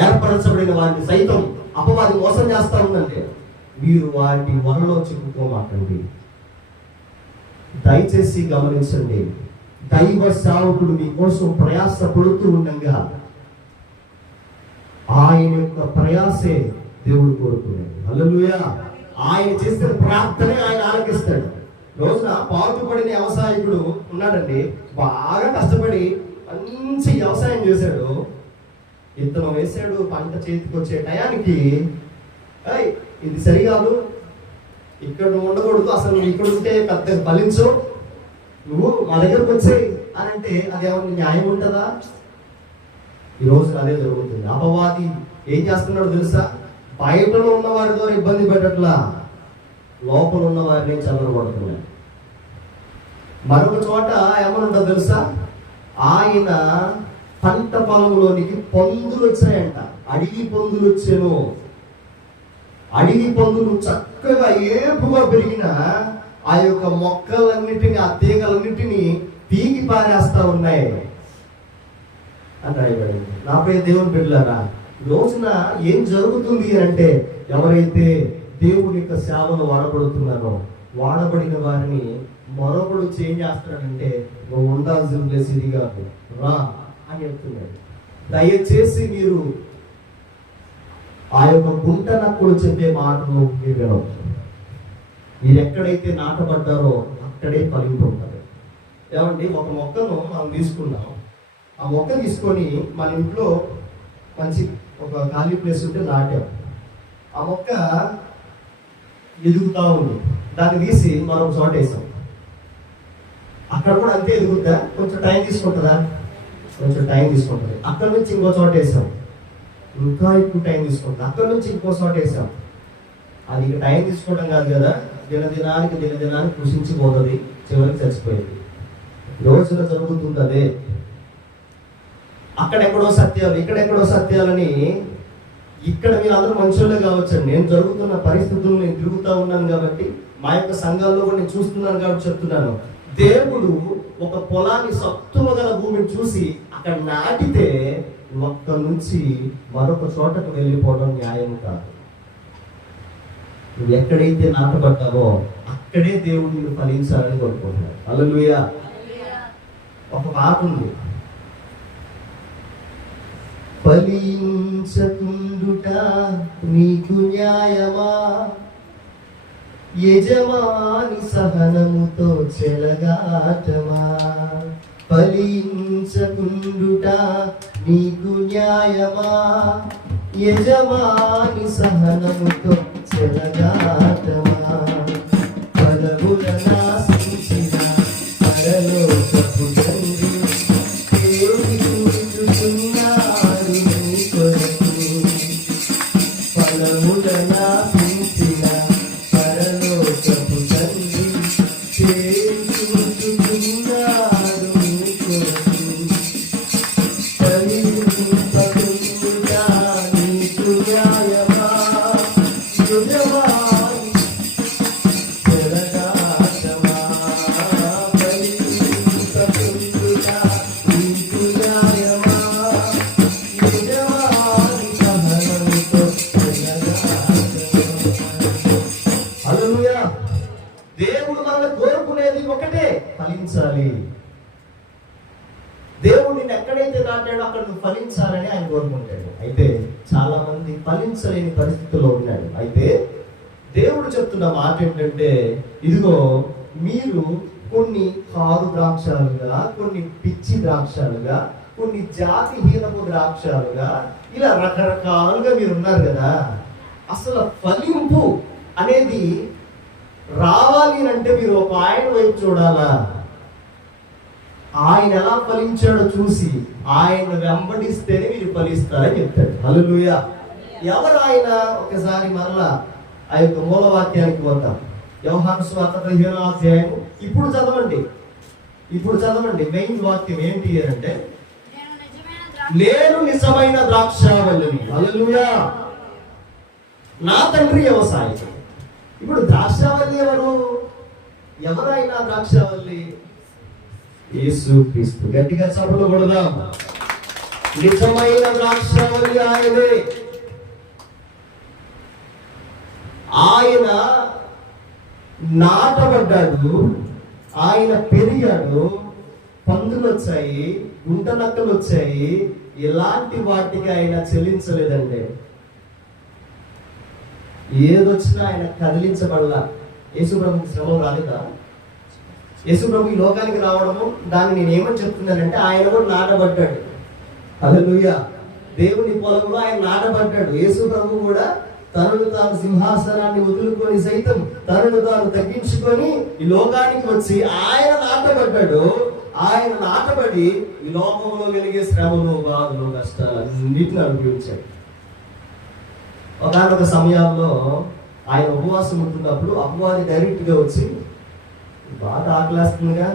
ఏర్పరచబడిన వారిని సైతం అపవాది మోసం చేస్తా ఉందంటే మీరు వాటి వలలో చిక్కుకోమాకండి. దయచేసి గమనించండి, దైవ సేవకుడు మీకోసం ప్రయాస పడుతూ ఉండగా ఆయన యొక్క ప్రయాసే దేవుడు కోరుకునేది. హల్లెలూయా. ఆయన చేసిన ప్రార్థనే ఆయన ఆలకిస్తాడు. రోజున పాటుపడిన వ్యవసాయకుడు ఉన్నాడండి, బాగా కష్టపడి మంచి వ్యవసాయం చేశాడు, విత్తనం వేసాడు, పంట చేతికి వచ్చే టయానికి ఇది సరికాదు, ఇక్కడ నువ్వు ఉండకూడదు, అసలు నువ్వు ఇక్కడ ఉంటే పెద్ద ఫలించు, నువ్వు మా దగ్గరకు వచ్చేయి అని అంటే అది ఏమన్నా న్యాయం ఉంటుందా? ఈ రోజు అదే జరుగుతుంది. అపవాది ఏం చేస్తున్నాడు తెలుసా? బయటలో ఉన్న వారి ద్వారా ఇబ్బంది పెట్టట్లా, లోపల ఉన్న వారిని చల్లబడుతున్నాడు. మరొక చోట ఏమనుంటుందో తెలుసా? ఆయన పంట పొలంలోనికి పందులు వచ్చాయంట, అడవి పందులు వచ్చాను. అడవి పందులు చక్కగా ఏపుగా పెరిగిన ఆ యొక్క మొక్కలన్నిటిని, ఆ తీగలన్నిటినీ పీకి పారేస్తా ఉన్నాయి అని రాయబడింది. నా పేరు దేవుని బిడ్డలారా, రోజున ఏం జరుగుతుంది అంటే ఎవరైతే దేవుని యొక్క సేవను వాడబడుతున్నారో వాడబడిన వారిని మరొకడు చేంజ్ చేస్తాడంటే నువ్వు ఉండాల్సిన ప్లేస్ ఇది కాదు, రా అని చెప్తున్నాడు. దయచేసి మీరు ఆ యొక్క గుంటనప్పుడు చెప్పే మాటను మీరు వినవచ్చు. మీరు ఎక్కడైతే నాటబడ్డారో అక్కడే ఫలింపు ఉంటుంది. ఏమండి, ఒక మొక్కను మనం తీసుకున్నాం, ఆ మొక్క తీసుకొని మన ఇంట్లో మంచి ఒక ఖాళీ ప్లేస్ ఉంటే నాటాం. ఆ మొక్క ఎదుగుతూ ఉంది, దాన్ని తీసి మరొక చోట వేసాం. అక్కడ కూడా అంతే ఎదుగుద్దా? కొంచెం టైం తీసుకుంటుందా? కొంచెం టైం తీసుకుంటుంది. అక్కడ నుంచి ఇంకో చోట వేసాం, ఇంకా ఎక్కువ టైం తీసుకుంటుంది. అక్కడ నుంచి ఇంకో చోట వేసాం. అది ఇక టైం తీసుకోవడం కాదు కదా, దినదినానికి కృషించిపోతుంది, చివరికి చచ్చిపోయింది. రోజున జరుగుతుంది అదే. అక్కడెక్కడో సత్యాలు, ఇక్కడెక్కడో సత్యాలని. ఇక్కడ మీరు అందరూ మనుషుల్లో కావచ్చండి, నేను జరుగుతున్న పరిస్థితులను నేను తిరుగుతూ ఉన్నాను కాబట్టి, మా యొక్క సంఘాల్లో కూడా నేను చూస్తున్నాను కాబట్టి చెప్తున్నాను. దేవుడు ఒక పొలాన్ని సత్తువ గల భూమిని చూసి అక్కడ నాటితే ఒక్క నుంచి మరొక చోటకు వెళ్ళిపోవడం న్యాయం కాదు. నువ్వు ఎక్కడైతే నాటబడ్డావో అక్కడే దేవుడు నిన్ను ఫలించాలని కోరుకుంటున్నాడు. హల్లెలూయా. ఒక పాట ఉంది, ఫలించకుండుట నీకు న్యాయమా, యజమాని సహనముతో చెలగాటమా. ఫలించకుండుట నీకు న్యాయమా, యజమాని సహనముతో చెలగాటమా. పదవుల నాశించిన పరలోకపు తండ్రి దేవుని కూర్చున్నాడు నీ కొరకు. పదవుల నాశించిన పరలోకపు తండ్రి దేవుని కూర్చున్నాడు నీ కొరకు. ఫలించకుండుట నీకు న్యాయమా, యజమాని చెలగాటమా. ఫలించకుండుట నీకు న్యాయమా, యజమాని సహనముతో చెలగాటమా. హల్లెలూయా. దేవుడు మనల్ని కోరుకునేది ఒకటే, ఫలించాలి. దేవుడు నిన్ను ఎక్కడైతే నాటాడో అక్కడ నువ్వు ఫలించాలని ఆయన కోరుకుంటాడు. అయితే చాలా మంది ఫలించలేని పరిస్థితుల్లో ఉన్నాడు. అయితే దేవుడు చెప్తున్న మాట ఏంటంటే, ఇదిగో మీరు కొన్ని కారు ద్రాక్షాలుగా, కొన్ని పిచ్చి ద్రాక్షాలుగా, కొన్ని జాతిహీనపు ద్రాక్షాలుగా, ఇలా రకరకాలుగా మీరు ఉన్నారు కదా. అసలు ఫలింపు అనేది రావాలి అంటే మీరు ఒక ఆయన వైపు చూడాలా. ఆయన ఎలా ఫలించాడో చూసి ఆయన వెంబడిస్తేనే మీరు ఫలిస్తారని చెప్తాడు. హల్లెలూయా. ఎవరు ఆయన? ఒకసారి మరలా ఆ యొక్క మూలవాక్యానికి వద్దాం. యోహాను సువార్త 15వ అధ్యాయం. ఇప్పుడు చదవండి. మెయిన్ వాక్యం ఏంటి అంటే, నేను నిజమైన ద్రాక్షావల్లిని. హల్లెలూయా. నా తండ్రి వ్యవసాయకుడు. ఇప్పుడు ద్రాక్షావల్లి ఎవరైనా ద్రాక్షావల్లి యేసు క్రీస్తు. గట్టిగా చప్పట్లు కొడదాం. నిజమైన ద్రాక్షావళి ఆయనే. ఆయన నాటబడ్డాడు, ఆయన పెరిగాడు, పందులు వచ్చాయి, గుంట నక్కలు వచ్చాయి, ఇలాంటి వాటికి ఆయన చెల్లించలేదండి. ఏదొచ్చినా ఆయన కదిలించబడలా. యేసుప్రభుకి శ్రమం రాలేదా? యేసుప్రభు ఈ లోకానికి రావడము, దాన్ని నేను ఏమని చెప్తున్నానంటే ఆయన కూడా నాటబడ్డాడు. హల్లెలూయా. దేవుని పొలంలో ఆయన నాటబడ్డాడు. యేసుప్రభు కూడా తనను తాను సింహాసనాన్ని వదులుకొని సైతం తనను తాను తగ్గించుకొని ఈ లోకానికి వచ్చి ఆయన నాటబడ్డాడు. ఆయన నాటబడి ఈ లోకంలో కలిగే శ్రమలు, బాధలు, కష్టాలు అన్నిటిని అనుభవించాడు. ఒకనొక సమయాల్లో ఆయన ఉపవాసం ఉంటున్నప్పుడు అపవాది డైరెక్ట్ గా వచ్చి, బాగా ఆకలేస్తుందిగా,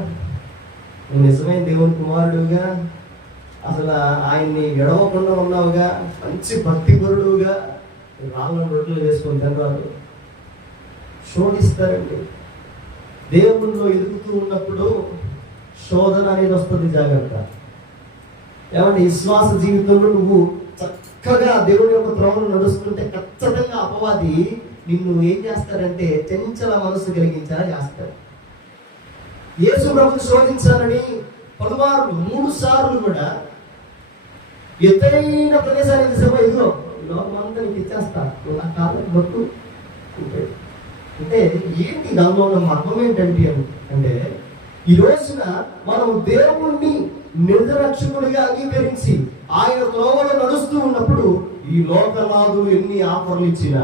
నువ్వు నిజమైన దేవుని కుమారుడుగా, అసలు ఆయన్ని ఎడవకుండా ఉన్నావుగా, మంచి భక్తిపరుడుగా, రాళ్ళను రొట్టెలు వేసుకొని తినరాదు, శోధిస్తారండి. దేవుల్లో ఎదుగుతూ ఉన్నప్పుడు శోధన అనేది వస్తుంది. జాగ్రత్త. ఏమంటే విశ్వాస జీవితంలో నువ్వు చక్కగా దేవుని యొక్క త్రోవను నడుస్తుంటే ఖచ్చితంగా అపవాది నిన్ను ఏం చేస్తారంటే చంచల మనసు కలిగించాలా చేస్తారు. యేసు ప్రభుని శోధించాలని పలుమార్లు 3 సార్లు కూడా ఎత్తైన ప్రదేశానికి దిశగా ఎదురో లోకమంతా నీకు ఇచ్చేస్తా, నా కాళ్ళకి బొట్టు అంటే ఏంటి దానిలో ఉన్న మర్మం ఏంటంటే అంటే ఈ రోజున మనం దేవుణ్ణి నిర్రక్షకుడిగా అంగీకరించి ఆయన త్రోవలో నడుస్తూ ఉన్నప్పుడు ఈ లోకనాథులు ఎన్ని ఆఫర్లు ఇచ్చినా,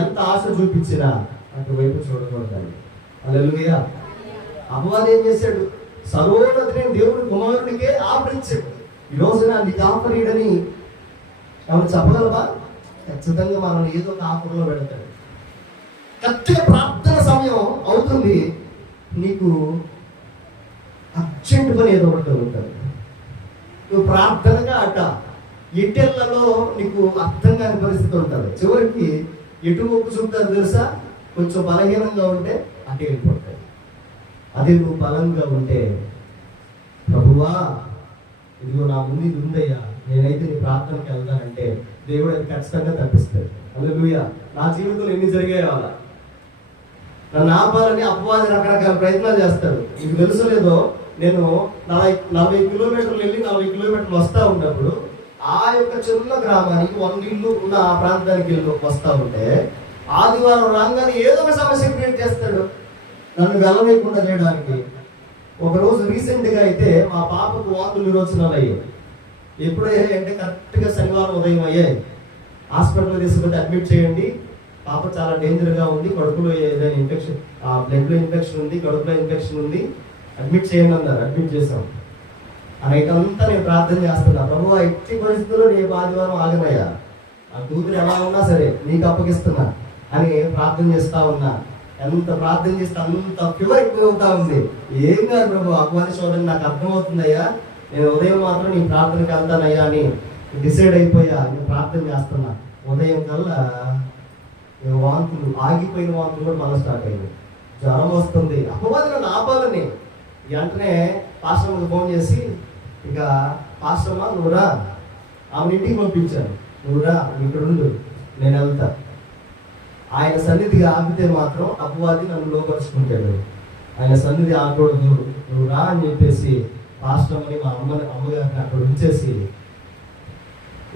ఎంత ఆశ చూపించినా అటువైపు చూడకూడదు. హల్లెలూయా. అపవాది ఏం చేశాడు? సర్వోన్నతుడైన దేవుని కుమారుడికే ఆఫర్ ఇచ్చాడు. ఈ రోజున నీకు ఆఫర్ ఇడని ఎవరు చెప్పగలవా? ఖచ్చితంగా మనల్ని ఏదో ఒక ఆఫర్లో పెడతాడు. కరెక్ట్గా ప్రార్థన సమయం అవుతుంది, నీకు అర్జెంట్ పని ఏదో ఒకటి ఉంటుంది. నువ్వు ప్రార్థనగా అట ఎట్టెళ్లలో నీకు అర్థం కాని పరిస్థితి ఉంటుంది. చివరికి ఎటు మొక్కు చూపుతారు తెలుసా? కొంచెం బలహీనంగా ఉంటే అటు వెళ్ళిపోతాయి. అదే నువ్వు బలంగా ఉంటే, ప్రభువా ఇదిగో నా ముందు ఇది ఉందయ్యా, నేనైతే నీ ప్రార్థనకి వెళ్తానంటే దేవుడు అది ఖచ్చితంగా తప్పిస్తాడు. హల్లెలూయా. నా జీవితంలో ఎన్ని జరిగాయో అలా నన్ను ఆపాలని అపవాది రకరకాల ప్రయత్నాలు చేస్తాడు. మీకు తెలుసు లేదో, నేను 40 కిలోమీటర్లు వెళ్ళి 40 కిలోమీటర్లు వస్తూ ఉన్నప్పుడు ఆ యొక్క చిన్న గ్రామానికి 100 ఇల్లు ఉన్న ఆ ప్రాంతానికి వెళ్ళి వస్తూ ఉంటే ఆదివారం రాగానే ఏదో ఒక సమస్య క్రియేట్ చేస్తాడు నన్ను వెళ్ళలేకుండా చేయడానికి. ఒకరోజు రీసెంట్గా అయితే మా పాపకు వాంతులు విరోచనాలు అయ్యాయి. ఎప్పుడే అంటే కరెక్ట్గా శనివారం ఉదయం అయ్యాయి. హాస్పిటల్లో తీసుకుంటే అడ్మిట్ చేయండి, పాప చాలా డేంజర్గా ఉంది, కడుపులో ఏదైనా ఇన్ఫెక్షన్, బ్లడ్లో ఇన్ఫెక్షన్ ఉంది, కడుపులో ఇన్ఫెక్షన్ ఉంది, అడ్మిట్ చేయండి అన్నారు. అడ్మిట్ చేసాం. ఆ నైట్ అంతా నేను ప్రార్థన చేస్తున్నా, ప్రభువా ఎట్టి పరిస్థితుల్లో రేపు ఆదివారం ఆగమయ్యా, ఆ కూతురు ఎలా ఉన్నా సరే నీకు అప్పగిస్తున్నా అని ప్రార్థన చేస్తా ఉన్నా. ఎంత ప్రార్థన చేస్తే అంత ఫీవర్ ఎక్కువ అవుతా ఉంది. ఏం కాదు ప్రభు, అపవాది శోధన నాకు అర్థమవుతుందయ్యా, నేను ఉదయం మాత్రం నీ ప్రార్థనకి వెళ్తానయ్యా అని డిసైడ్ అయిపోయా. నేను ప్రార్థన చేస్తున్నా. ఉదయం కల్లా వాంతులు, ఆగిపోయిన వాంతులు కూడా మళ్ళీ స్టార్ట్ అయింది. జ్వరం వస్తుంది. అపవాది నన్ను ఆపాలని వెంటనే పాస్టర్కి ఫోన్ చేసి, ఇక పాస్టర్మా నువ్వురా, ఆమె ఇంటికి పంపించాను, నువ్వురా ఇక్కడ ఉండు, నేను వెళ్తా. ఆయన సన్నిధిగా ఆపితే మాత్రం అపవాది నన్ను లోపరుచుకుంటాడు. ఆయన సన్నిధి ఆకూడదు, నువ్వు రా అని చెప్పేసి పాస్టర్ని మా అమ్మగారిని అక్కడ ఉంచేసి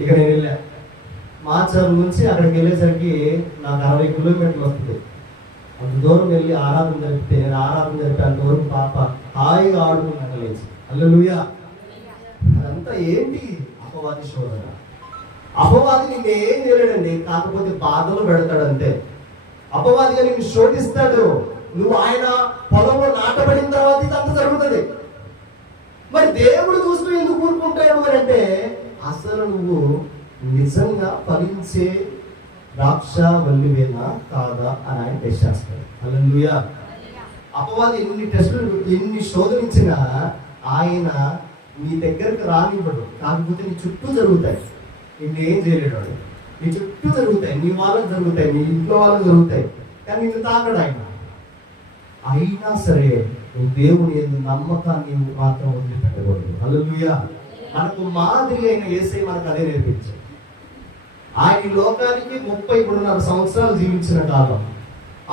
ఇక నేను వెళ్ళా. మాచర్ల నుంచి అక్కడికి వెళ్ళేసరికి నాకు 60 కిలోమీటర్లు వస్తుంది. అంత దూరం వెళ్ళి ఆరాధన జరిపితే, నేను ఆరాధన జరిపే అంతవరకు పాప హాయిగా ఆడుకున్నాను లేచి. హల్లెలూయా. అదంతా ఏంటి? అపవాది శోధన. అపవాది నిన్ను ఏం చేయలేడండి, కాకపోతే బాధలు పెడతాడంతే. అపవాదిగా నిన్ను శోధిస్తాడు. నువ్వు ఆయన పొలంలో నాటబడిన తర్వాత ఇదంతా జరుగుతుంది. మరి దేవుడు చూస్తూ ఎందుకు ఊరుకుంటాడు అని అంటే, అసలు నువ్వు నిజంగా ఫలించే ద్రాక్షావల్లివేనా కాదా అని ఆయన టెస్ట్ చేస్తాడు. హల్లెలూయా. అపవాది ఎన్ని టెస్టులు, ఎన్ని శోధనించినా ఆయన నీ దగ్గరకు రానివ్వడు. కాకపోతే నీ చుట్టూ జరుగుతాయి, నిన్నేం చేయలేడు. నీ చుట్టూ జరుగుతాయి, నీ వాళ్ళకి జరుగుతాయి, నీ ఇంట్లో వాళ్ళకి జరుగుతాయి, కానీ నిన్ను తాకడు ఆయన. అయినా సరే నువ్వు దేవుని నమ్మకాన్ని మాత్రం వదిలిపెట్టకూడదు. హల్లెలూయా. మనకు మాదిరి అయిన యేసయ్య మనకు అదే నేర్పించాడు. ఆయన లోకానికి 33.5 సంవత్సరాలు జీవించిన కాలం,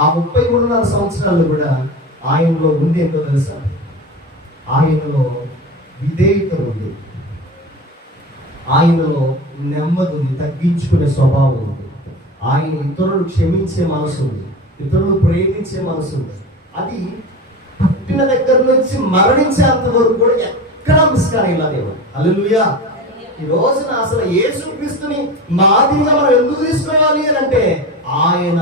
ఆ 33.5 సంవత్సరాలు కూడా ఆయనలో ఉంది ఏంటో తెలుసా? ఆయనలో విధేయత ఉంది, ఆయనలో నెమ్మది ఉంది, తగ్గించుకునే స్వభావం ఉంది, ఆయన ఇతరులు క్షమించే మనసు ఉంది, ఇతరులు ప్రేమించే మనసు ఉంది. అది పుట్టిన దగ్గర నుంచి మరణించేంత వరకు కూడా ఎక్కడా మిస్ కానిలా దేవుడు. హల్లెలూయా. ఈ రోజున అసలు యేసుక్రీస్తుని మాదిరిగా మనం ఎందుకు తీసుకోవాలి అని అంటే ఆయన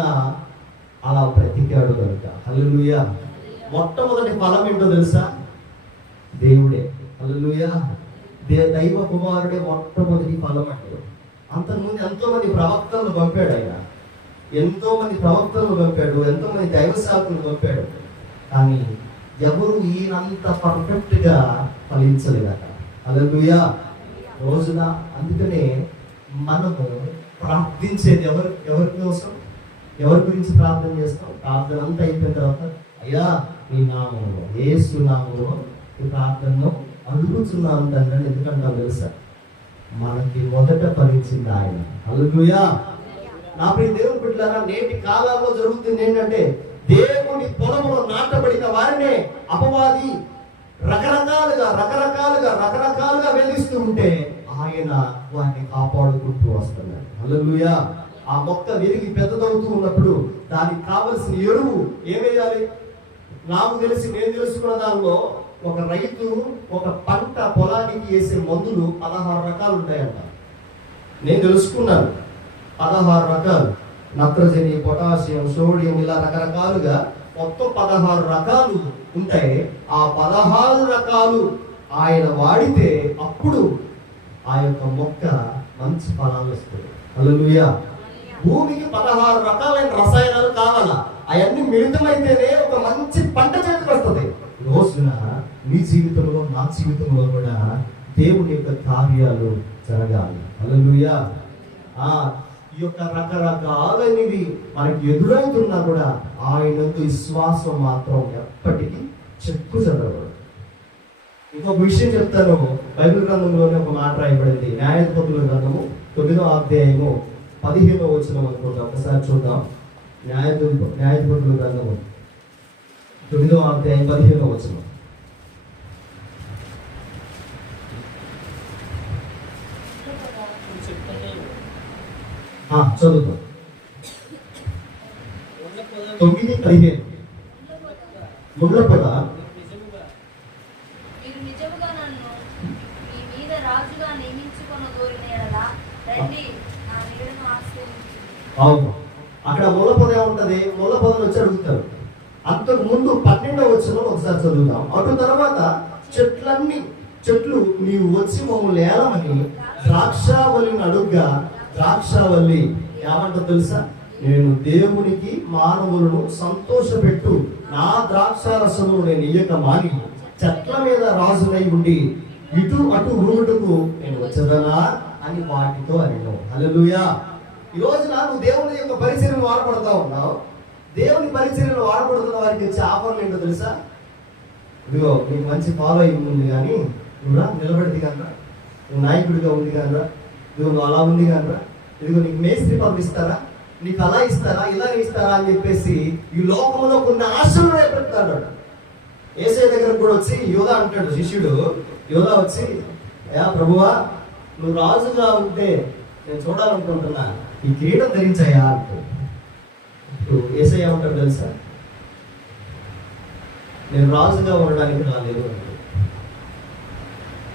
అలా బ్రతికాడు కనుక. హల్లెలూయా. మొట్టమొదటి ఫలం ఏంటో తెలుసా? దేవుడే. హల్లెలూయా. దైవ కుమారుడే మొట్టమొదటి ఫలం అంటే. అంతకుముందు ఎంతో మంది ప్రవక్తలను పంపాడు ఆయన, ఎంతో మంది ప్రవక్తలను పంపాడు, ఎంతో మంది దైవ సేవకులను పంపాడు. కానీ ఎవరు ఈయనంత పర్ఫెక్ట్ గా ఫలించలేదట. హల్లెలూయా. రోజున అందుకనే మనము ప్రార్థించేది ఎవరి కోసం, ఎవరి గురించి ప్రార్థన చేస్తాం? ప్రార్థన అంతా అయిపోయిన తర్వాత అయ్యా నీ నామంలో, యేసు నామంలో ఈ ప్రార్థనను అడుగుతున్నాను తండ్రి. ఎందుకంటావు తెలుసా? మనకి మొదట ఫలించింది ఆయన. హల్లెలూయా. నా ప్రియ దేవుని బిడ్డలారా, నేటి కాలాల్లో జరుగుతుంది ఏంటంటే దేవుని పొలంలో నాటబడిన వారినే అపవాది రకరకాలుగా వేధిస్తూ ఉంటే ఆయన వారిని కాపాడుకుంటూ వస్తున్నాడు. హల్లెలూయా. ఆ మొక్క విరిగి పెద్దదవుతూ ఉన్నప్పుడు దానికి కావలసిన ఎరువు ఏమేయాలి? నేను తెలుసుకున్న దానిలో ఒక రైతు ఒక పంట పొలానికి వేసే మందులు 16 రకాలు ఉంటాయంట. నేను తెలుసుకున్నాను. 16 రకాలు, నత్రజని, పొటాషియం, సోడియం, ఇలా రకరకాలుగా మొత్తం 16 రకాలు ఉంటాయి. ఆ 16 రకాలు ఆయన వాడితే అప్పుడు ఆ యొక్క మొక్క మంచి ఫలాలు వస్తుంది. హల్లెలూయా. భూమికి 16 రకాలైన రసాయనాలు కావాలా, అవన్నీ మిళితమైతేనే ఒక మంచి పంట చేతికి వస్తుంది. రోజున మీ జీవితంలో, నా జీవితంలో కూడా దేవుని యొక్క కార్యాలు జరగాలి. హల్లెలూయా. ఈ యొక్క రకరకాలైనవి మనకి ఎదురవుతున్నా కూడా ఆయన విశ్వాసం మాత్రం ఎప్పటికీ చెక్కు చెదరదు. ఇంకొక విషయం చెప్తాను. బైబిల్ గ్రంథంలోనే ఒక మాట రాయబడింది. న్యాయాధిపతుల గ్రంథము 9వ అధ్యాయము 15వ వచనం అనుకుంటా. ఒకసారి చూద్దాం. న్యాయాధిపతుల గ్రంథము 9వ అధ్యాయం 15వ వచనం. చదువుతాం. 9:15. ముళ్ళ పొద అవును. అక్కడ ముళ్ళ పొద ఏముంటది? ముళ్ళ పొదలు వచ్చి అడుగుతారు. అంతకు ముందు 12వ వచనం ఒకసారి చదువుదాం. అటు తర్వాత చెట్లు నీవు వచ్చి మమ్మల్ని ఏలమని ద్రాక్షావల్లిని అడుగ్గా ద్రాక్షావల్లి ఏమంటో తెలుసా? నేను దేవునికి మానవులను సంతోషపెట్టు నా ద్రాక్షారసము నేను ఇయ్యక మాని చెట్ల మీద రాజునై ఉండి ఇటు అటు ఊరుటకు నేను వచ్చదనా అని వాటితో అనిను. హల్లెలూయా. ఈ రోజున నువ్వు దేవుని యొక్క పరిచర్యను వాడబడతా ఉన్నావు. దేవుని పరిచర్యను వాడబడుతున్న వారికి వచ్చే ఆఫర్లు ఏంటో తెలుసా? ఇదిగో నీకు మంచి ఫాలోయింగ్ ఉంది, కానీ నువ్వు నిలబడితే కనరా, నువ్వు నాయకుడిగా ఉంది కనరా, ఇదిగో నువ్వు అలా ఉంది కనరా, ఇదిగో నీకు మేస్త్రి పదవి ఇస్తారా, నీకు అలా ఇస్తారా, ఇలా ఇస్తారా అని చెప్పేసి ఈ లోకంలో కొన్ని ఆశలు రేపెడతాడు. యేసయ్య దగ్గర కూడా వచ్చి యోధా అంటాడు, శిష్యుడు యోధా వచ్చి, అయ్యా ప్రభువా, నువ్వు రాజుగా ఉంటే నేను చూడాలనుకుంటున్నా, ఈ కిరీటం ధరించాయా అంటాడు. ఇప్పుడు యేసయ్య ఉంటాడు తెలుసా? నేను రాజుగా ఉండడానికి రాలేదు అంటాడు.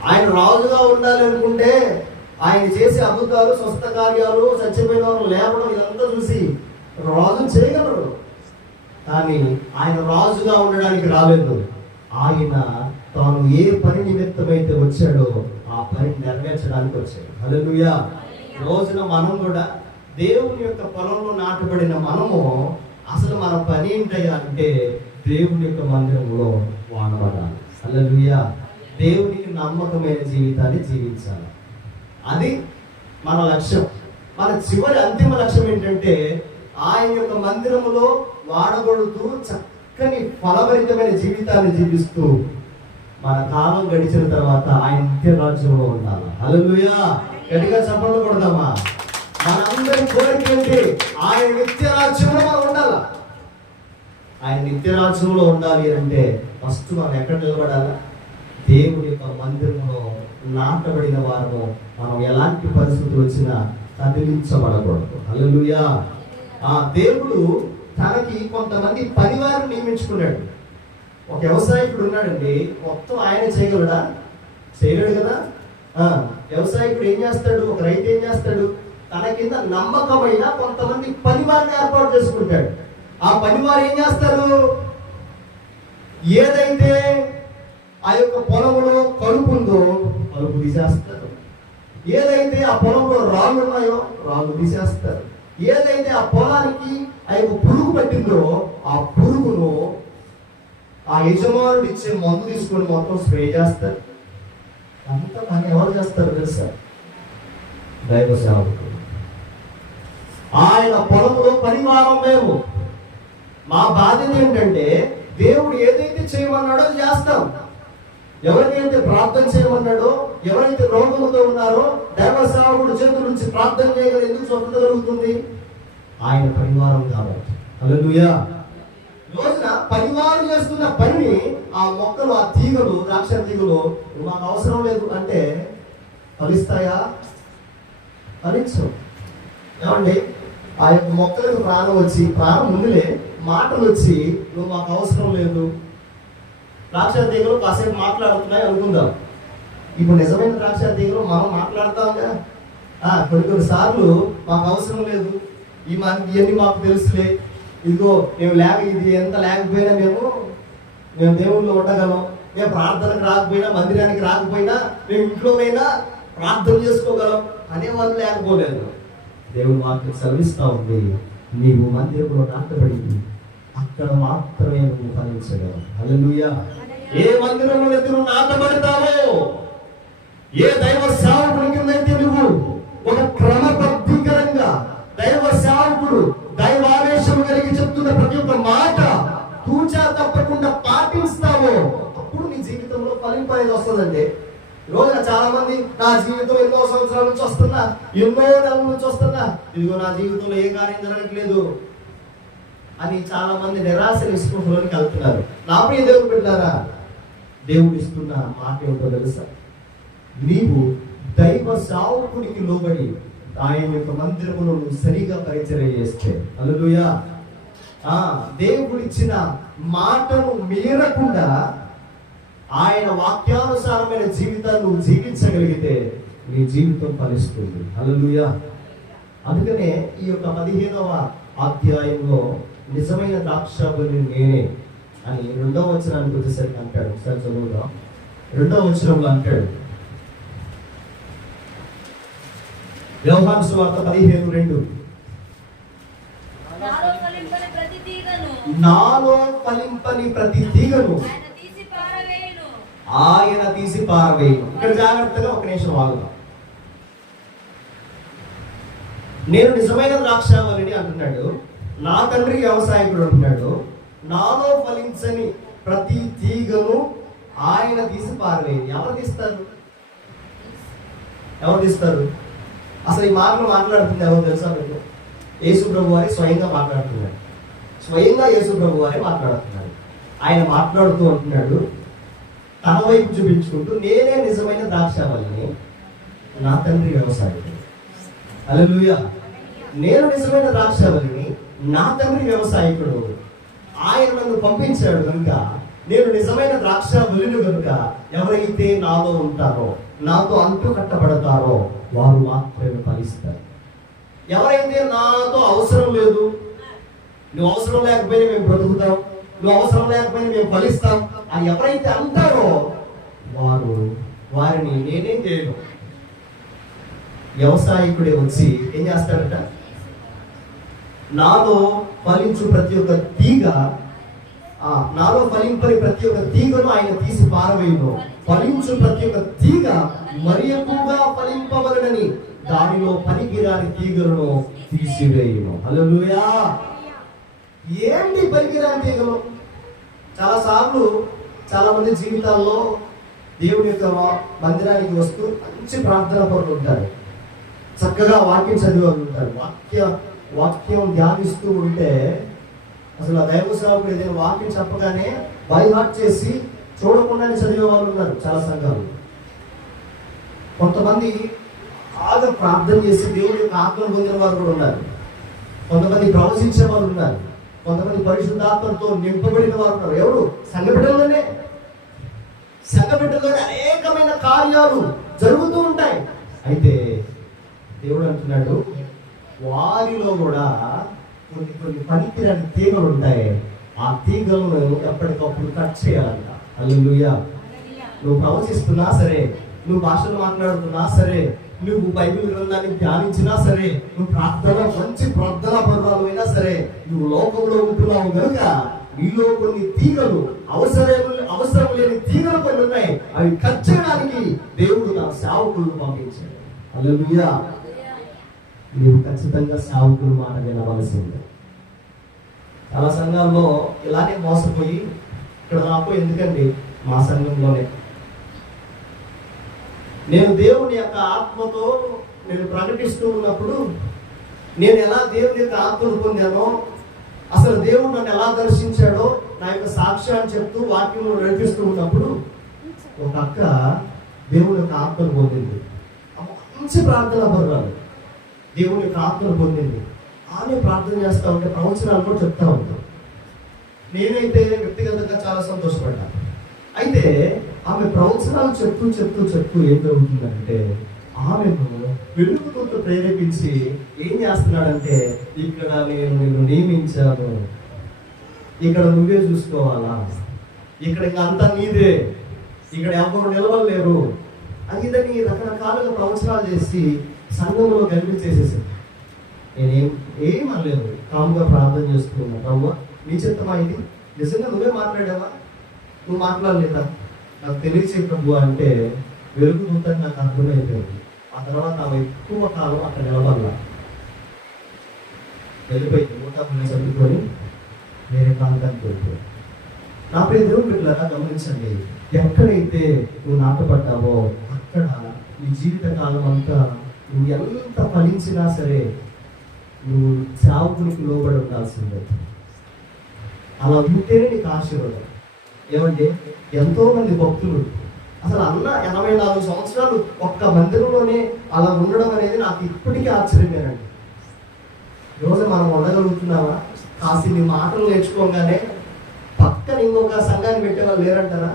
ఆయన రాజుగా ఉండాలి అనుకుంటే ఆయన చేసే అద్భుతాలు, స్వస్థ కార్యాలు, చచ్చిపోయిన వారు లేవడం, ఇదంతా చూసి రాజు చేయగలరు. కానీ ఆయన రాజుగా ఉండడానికి రాలేదు. ఆయన తాను ఏ పని నిమిత్తమైతే వచ్చాడో ఆ పని నెరవేర్చడానికి వచ్చాడు. హల్లెలూయా. రోజున మనం కూడా దేవుని యొక్క పొలంలో నాటబడిన మనము అసలు మన పని ఏంటయ్యా అంటే దేవుని యొక్క మందిరంలో వాడబడాలి. హల్లెలూయా. దేవునికి నమ్మకమైన జీవితాన్ని జీవించాలి. అది మన లక్ష్యం. మన చివరి అంతిమ లక్ష్యం ఏంటంటే ఆయన యొక్క మందిరములో వాడబడుతూ చక్కని ఫలభరితమైన జీవితాన్ని జీవిస్తూ మన కాలం గడిచిన తర్వాత ఆయన నిత్య రాజ్యంలో ఉండాలి. హల్లెలూయా. గట్టిగా చప్పట్లు కొడదామా? మనందరి కోరిక ఏంటి? ఆయన నిత్య రాజ్యంలో మనం ఉండాలి. ఆయన నిత్య రాజ్యంలో ఉండాలి అంటే ఫస్ట్ మనం ఎక్కడ నిలబడాలా? దేవుడి యొక్క మందిరంలో నాటబడిన వారము. మనం ఎలాంటి పరిస్థితులు వచ్చినా కదిలించబడకూడదు. హల్లెలూయా. దేవుడు తనకి కొంతమంది పనివారిని నియమించుకున్నాడు. ఒక వ్యవసాయకుడు ఉన్నాడండి, మొత్తం ఆయన చేయగలడా? చేయలేడు కదా. వ్యవసాయకుడు ఏం చేస్తాడు? ఒక రైతు ఏం చేస్తాడు? తన కింద నమ్మకమైన కొంతమంది పనివారిని ఏర్పాటు చేసుకుంటాడు. ఆ పనివారు ఏం చేస్తారు? ఏదైతే ఆ యొక్క పొలంలో కలుపు ఉందో కలుపు తీసేస్తారు. ఏదైతే ఆ పొలంలో రాళ్ళు ఉన్నాయో రాళ్ళు తీసేస్తారు. ఏదైతే ఆ పొలానికి ఆ యొక్క పురుగు పట్టిందో ఆ పురుగును ఆ యజమానుడు ఇచ్చే మందు తీసుకొని మొత్తం స్ప్రే చేస్తారు. అంతా పని ఎవరు చేస్తారు తెలుసా? దైవ సేవకుడు. ఆయన పొలంలో పరివారం మేము. మా బాధ్యత ఏంటంటే దేవుడు ఏదైతే చేయమన్నాడో అది చేస్తాం. ఎవరికైతే ప్రార్థన చేయమన్నాడో, ఎవరైతే రోగముతో ఉన్నారో దైవ సేవకుడు చేతుల నుంచి ప్రార్థన చేయగల ఎందుకు స్వతంత్ర జరుగుతుంది? ఆయన పరివారం కాబట్టి. హల్లెలూయా. రోజున పరివారం చేస్తున్న పనిని ఆ మొక్కలు, ఆ తీగలు, ద్రాక్ష తీగలు మాకు అవసరం లేదు అంటే ఫలిస్తాయా? ఫలించవు. ఏమండి, ఆ యొక్క మొక్కలకు ప్రాణం వచ్చి, ప్రాణం ముందులే మాటలు వచ్చి నువ్వు మాకు అవసరం లేదు. ద్రాక్ష తీగలు కాసేపు మాట్లాడుతున్నాయి అనుకుందాం. ఇప్పుడు నిజమైన ద్రాక్ష తీగలు మనం మాట్లాడతాంగా. కొన్ని సార్లు మాకు అవసరం లేదు, ఇవన్నీ మాకు తెలుసులే, ఇదిగో మేము ఇది ఎంత లేకపోయినా మేము దేవుళ్ళు ఉండగలం, మేము ప్రార్థనకు రాకపోయినా, మందిరానికి రాకపోయినా, మేము ఇంట్లోనైనా ప్రార్థన చేసుకోగలం అనేవాళ్ళు లేకపోలేదు. దేవుడు మాకు సెలవిస్తా ఉంది, నీవు మందిరంలో నాటబడింది, అక్కడ మాత్రమే నువ్వు ఫలించగలవు. హల్లెలూయా. ఏ మందిరంలో ఎదురు నాటబడతావో, ఏ దైవ సేవకుడి కిందైతే నువ్వు ఒక క్రమబద్ధీకరంగా దైవ సేవకుడు దైవావేశం కలిగి చెప్తున్న ప్రతి ఒక్క మాట తూచా తప్పకుండా పాటిస్తావో అప్పుడు నీ జీవితంలో ఫలింపనేది వస్తుందండి. రోజున చాలా మంది నా జీవితం ఎన్నో సంవత్సరాల నుంచి వస్తున్నా, ఎన్నో నెలల నుంచి వస్తున్నా, ఇదిగో నా జీవితంలో ఏ కార్యం జరగట్లేదు అని చాలా మంది నిరాశ నిస్పృహలోనికి వెళ్తున్నారు. నా ప్రియ దేవుడు బిడ్డలారా, దేవుడు ఇస్తున్న మాట ఏమిటో తెలుసా? నీవు దైవ సేవకుడికి లోబడి ఆయన యొక్క మందిరములో నువ్వు సరిగా పరిచర్య చేస్తే, హల్లెలూయా, దేవుడిచ్చిన మాటను మీరకుండా ఆయన వాక్యానుసారమైన జీవితాన్ని నువ్వు జీవించగలిగితే నీ జీవితం ఫలిస్తుంది. హల్లెలూయా. అందుకనే ఈ యొక్క 15వ అధ్యాయంలో నిజమైన ద్రాక్షావల్లి నేనే అని 2వ వచనానికి వచ్చేసరికి అంటాడు. ఒకసారి చదువుదాం. 2వ వచనంలో అంటాడు, యోహాను సువార్త 15:2, నాలో ఫలింపని ప్రతి తీగను ఆయన తీసి పారవేయును. ఇక్కడ జాగ్రత్తగా ఒక నిమిషం ఆగుదాం. నేను నిజమైన ద్రాక్షావల్లిని అంటున్నాడు, నా తండ్రి వ్యవసాయకుడు అంటున్నాడు, నాలో ఫలించని ప్రతి తీగను ఆయన తీసి పారవేయను. ఎవరు తీస్తారు? ఎవరు తీస్తారు? అసలు ఈ మాటలు మాట్లాడుతుంది ఎవరు తెలుసా మీకు? యేసు ప్రభు వారి స్వయంగా మాట్లాడుతున్నాడు. స్వయంగా యేసు ప్రభు వారే మాట్లాడుతున్నాడు. ఆయన మాట్లాడుతూ అంటున్నాడు, తన వైపు చూపించుకుంటూ, నేనే నిజమైన ద్రాక్షావల్లిని, నా తండ్రి వ్యవసాయకుడు. హల్లెలూయా. నేను నిజమైన ద్రాక్షావల్లిని, నా తండ్రి వ్యవసాయకుడు. ఆయన నన్ను పంపించాడు కనుక నేను నిజమైన ద్రాక్షావల్లిని కనుక ఎవరైతే నాలో ఉంటారో, నాతో అంటు కట్టబడతారో వారు మాత్రమే ఫలిస్తారు. ఎవరైతే నాతో అవసరం లేదు, నువ్వు అవసరం లేకపోయినా మేము బ్రతుకుతాం, నువ్వు అవసరం లేకపోయినా మేము ఫలిస్తాం అని ఎవరైతే అంటారో వారిని నేనేం చేయను. వ్యవసాయకుడే వచ్చి ఏం చేస్తాడట? నాలో ఫలించు ప్రతి ఒక్క తీగ, నాలో ఫలింపని ప్రతి ఒక్క తీగను ఆయన తీసి పారవేయును. ఫలించు ప్రతి ఒక్క తీగ మరి ఎక్కువగా ఫలింపవలనని దానిలో పనికిరాని తీగలను తీసివేయును. హల్లెలూయా. ఏంటి పనికిరాని తీగలు? చాలా సార్లు చాలా మంది జీవితాల్లో దేవుని యొక్క మందిరానికి వస్తూ మంచి ప్రార్థన పరులు ఉంటారు, చక్కగా వాక్యం చదివి ఉంటారు. వాక్యం ధ్యానిస్తూ ఉంటే అసలు ఆ దైవ సేవకుడు ఏదైనా వాక్యం చెప్పగానే బై హార్ట్ చేసి చూడకుండానే చదివే వాళ్ళు ఉన్నారు చాలా సంఘాలు. కొంతమంది బాగా ప్రార్థన చేసి దేవుడి యొక్క ఆత్మను పొందిన వారు కూడా ఉన్నారు. కొంతమంది ప్రవచించే వాళ్ళు ఉన్నారు. కొంతమంది పరిశుద్ధాత్మతో నింపబడిన వారు ఉన్నారు. ఎవరు? సంఘబిడ్డల్లోనే అనేకమైన కార్యాలు జరుగుతూ ఉంటాయి. అయితే దేవుడు అంటున్నాడు, వారిలో కూడా కొన్ని పనికిరాని తీగలు ఉంటాయి. ఆ తీగలను ఎప్పటికప్పుడు కట్ చేయాలంట. హల్లెలూయా. నువ్వు ప్రవచిస్తున్నా సరే, నువ్వు భాషలు మాట్లాడుతున్నా సరే, నువ్వు బైబిల్ గ్రంథాన్ని ధ్యానించినా సరే, నువ్వు మంచి ప్రార్థనా పర్వాలు అయినా సరే, నువ్వు లోకంలో ఉంటున్నావు కనుక నీలో కొన్ని తీగలు అవసరం లేని తీగలు కొన్ని ఉన్నాయి. అవి కట్ చేయడానికి దేవుడు నా సేవకులను పంపించాడు. హల్లెలూయా. నువ్వు ఖచ్చితంగా సేవకులు మాట వినవలసిందే. చాలా సంఘాల్లో ఇలానే మోసపోయి ఇక్కడ నాకు ఎందుకండి మా సంఘంలోనే నేను దేవుని యొక్క ఆత్మతో నేను ప్రకటిస్తూ ఉన్నప్పుడు నేను ఎలా దేవుని యొక్క ఆత్మను పొందానో, అసలు దేవుడు నన్ను ఎలా దర్శించాడో నా యొక్క సాక్ష్యాన్ని చెప్తూ వాక్యంలో నడిపిస్తూ ఉన్నప్పుడు ఒక అక్క దేవుని యొక్క ఆత్మను పొందింది. మంచి ప్రార్థన పర్వాలు దేవుని యొక్క ఆత్మను పొందింది. ఆమె ప్రార్థన చేస్తూ ఉంటే ప్రవచనాలు కూడా చెప్తా ఉంటాం. నేనైతే వ్యక్తిగతంగా చాలా సంతోషపడ్డా. అయితే ఆమె ప్రవచనాలు చెప్తూ ఏం జరుగుతుందంటే, ఆమెను వెలుగుతో ప్రేరేపించి ఏం చేస్తున్నాడంటే, ఇక్కడ నేను నియమించాను, ఇక్కడ నువ్వే చూసుకోవాలా, ఇక్కడ ఇంకా అంతా నీదే, ఇక్కడ ఎవరు నిలవలేరు అని ఇదని రకరకాలుగా ప్రవచనాలు చేసి సంఘంలో కనిపించేసేసింది. నేనేం అనలేదు, కాముగా ప్రార్థన చేస్తున్నా. ప్రభు నీ చిత్తమా ఇది? నిజంగా నువ్వే మాట్లాడావా? నువ్వు మాట్లాడలేదా? నాకు తెలియచే ప్రభు అంటే వెలుగుతుందని నాకు అర్థమైపోయింది. ఆ తర్వాత ఆమె ఎక్కువ కాలం అక్కడ నిలబడలా, వెళ్ళిపోయింది. మూటాన్ని చదువుకొని వేరే ప్రాంతానికి వెళ్ళిపోయింది. నా ప్రియ దేవుని బిడ్డలారా గమనించండి, ఎక్కడైతే నువ్వు నాటపడ్డావో అక్కడ నీ జీవిత కాలం అంతా నువ్వు ఎంత ఫలించినా సరే నువ్వు సేవకునికి లోబడి ఉండాల్సిందే. అలా ఉంటేనే నీకు ఆశీర్వాదం. ఏమంటే ఎంతో మంది భక్తులు అసలు 84 సంవత్సరాలు ఒక్క మందిరంలోనే అలా ఉండడం అనేది నాకు ఇప్పటికీ ఆశ్చర్యమేనండి. ఈరోజు మనం ఉండగలుగుతున్నావా? కాసి నీ మాటలు నేర్చుకోగానే పక్కన ఇంకొక సంఘాన్ని పెట్టేవాళ్ళు లేరంటారా?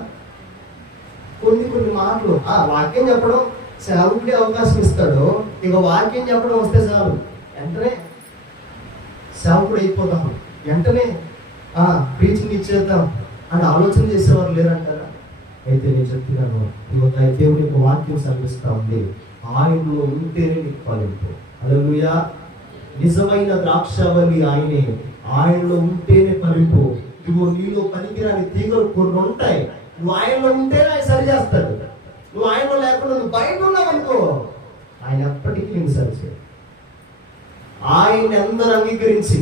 కొన్ని మాటలు వాక్యం చెప్పడం సేవకుడే అవకాశం ఇస్తాడు, ఇక వాక్యం చెప్పడం వస్తే చాలు వెంటనే సేవకుడు అయిపోతాం, వెంటనే ప్రీచింగ్ ఇచ్చేద్దాం అని ఆలోచన చేసేవారు లేరంటారా? అయితే నేను చెప్తున్నాను, దేవుని యొక్క వాక్యం సర్విస్తూ ఉంది, ఆయనలో ఉంటేనే నీకు ఫలింపు. హల్లెలూయా. నిజమైన ద్రాక్షావళి ఆయనే, ఆయనలో ఉంటేనే ఫలింపు. ఇదిగో నీలో పనికిరాని తీగలు కొన్ని ఉంటాయి, నువ్వు ఆయనలో ఉంటేనే ఆయన సరి చేస్తాడు. నువ్వు ఆయనలో లేకుండా నువ్వు బయట ఉన్నావనుకో ఆయన ఎప్పటికీ నేను సరిచేయడు. ఆయన ఎందరు అంగీకరించి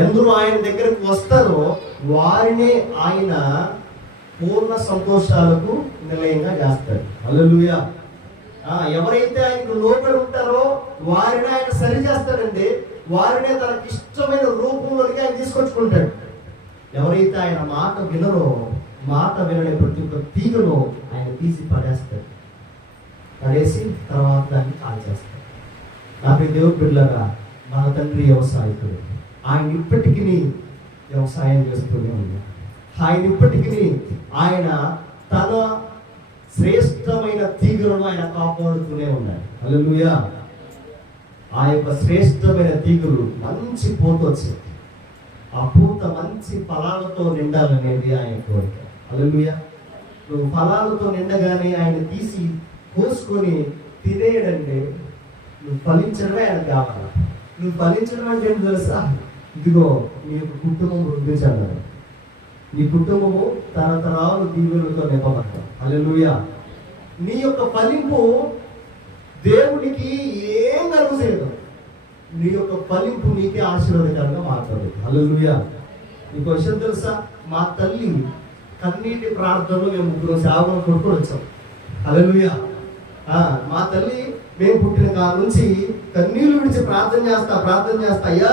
ఎందరూ ఆయన దగ్గరకు వస్తారో వారినే ఆయన పూర్ణ సంతోషాలకు నిలయంగా చేస్తాడు. హల్లెలూయా. ఎవరైతే ఆయనకు లోబడి ఉంటారో వారిని ఆయన సరి చేస్తాడండి. వారినే తనకి ఇష్టమైన రూపంలోకి ఆయన తీసుకొచ్చుకుంటాడు. ఎవరైతే ఆయన మాట వినరో, మాట వినని ప్రతి ఒక్క తీగను ఆయన తీసి పడేస్తాడు. పడేసి తర్వాత దాన్ని కాల్ చేస్తాడు. నాకు దేవుడి బిడ్డలారా, మన తండ్రి వ్యవసాయకుడు. ఆయన ఇప్పటికీ వ్యవసాయం చేస్తూనే ఉన్నాడు. ఆయన ఇప్పటికీ ఆయన తన శ్రేష్టమైన తీగలను ఆయన కాపాడుతూనే ఉన్నాడు. హల్లెలూయా. ఆ యొక్క శ్రేష్టమైన తీగలు మంచి పూత వచ్చింది, ఆ పూత మంచి ఫలాలతో నిండాలనేది ఆయన కోరిక. హల్లెలూయా. నువ్వు ఫలాలతో నిండగానే ఆయన తీసి కోసుకొని తినేయడండి. నువ్వు ఫలించడమే ఆయన కావాలి. నువ్వు ఫలించడం అంటే ఏం తెలుసా? ఇదిగో నీ యొక్క కుటుంబం వృద్ధి చెందాలి, నీ కుటుంబము తరతరాలు దీవెనలతో నింపబడతాం. హల్లెలూయా. నీ యొక్క ఫలింపు దేవునికి ఏం కలుగు చేయదు, నీ యొక్క ఫలింపు నీకే ఆశీర్వాదకరంగా మారుతుంది. హల్లెలూయా. నీకు విషయం తెలుసా? మా తల్లి కన్నీటి ప్రార్థనలో మేము 3 సేవకులను కొనుక్కొని వచ్చాం. హల్లెలూయా. మా తల్లి మేము పుట్టిన కాడ నుంచి కన్నీళ్లు విడిచి ప్రార్థన చేస్తా అయ్యా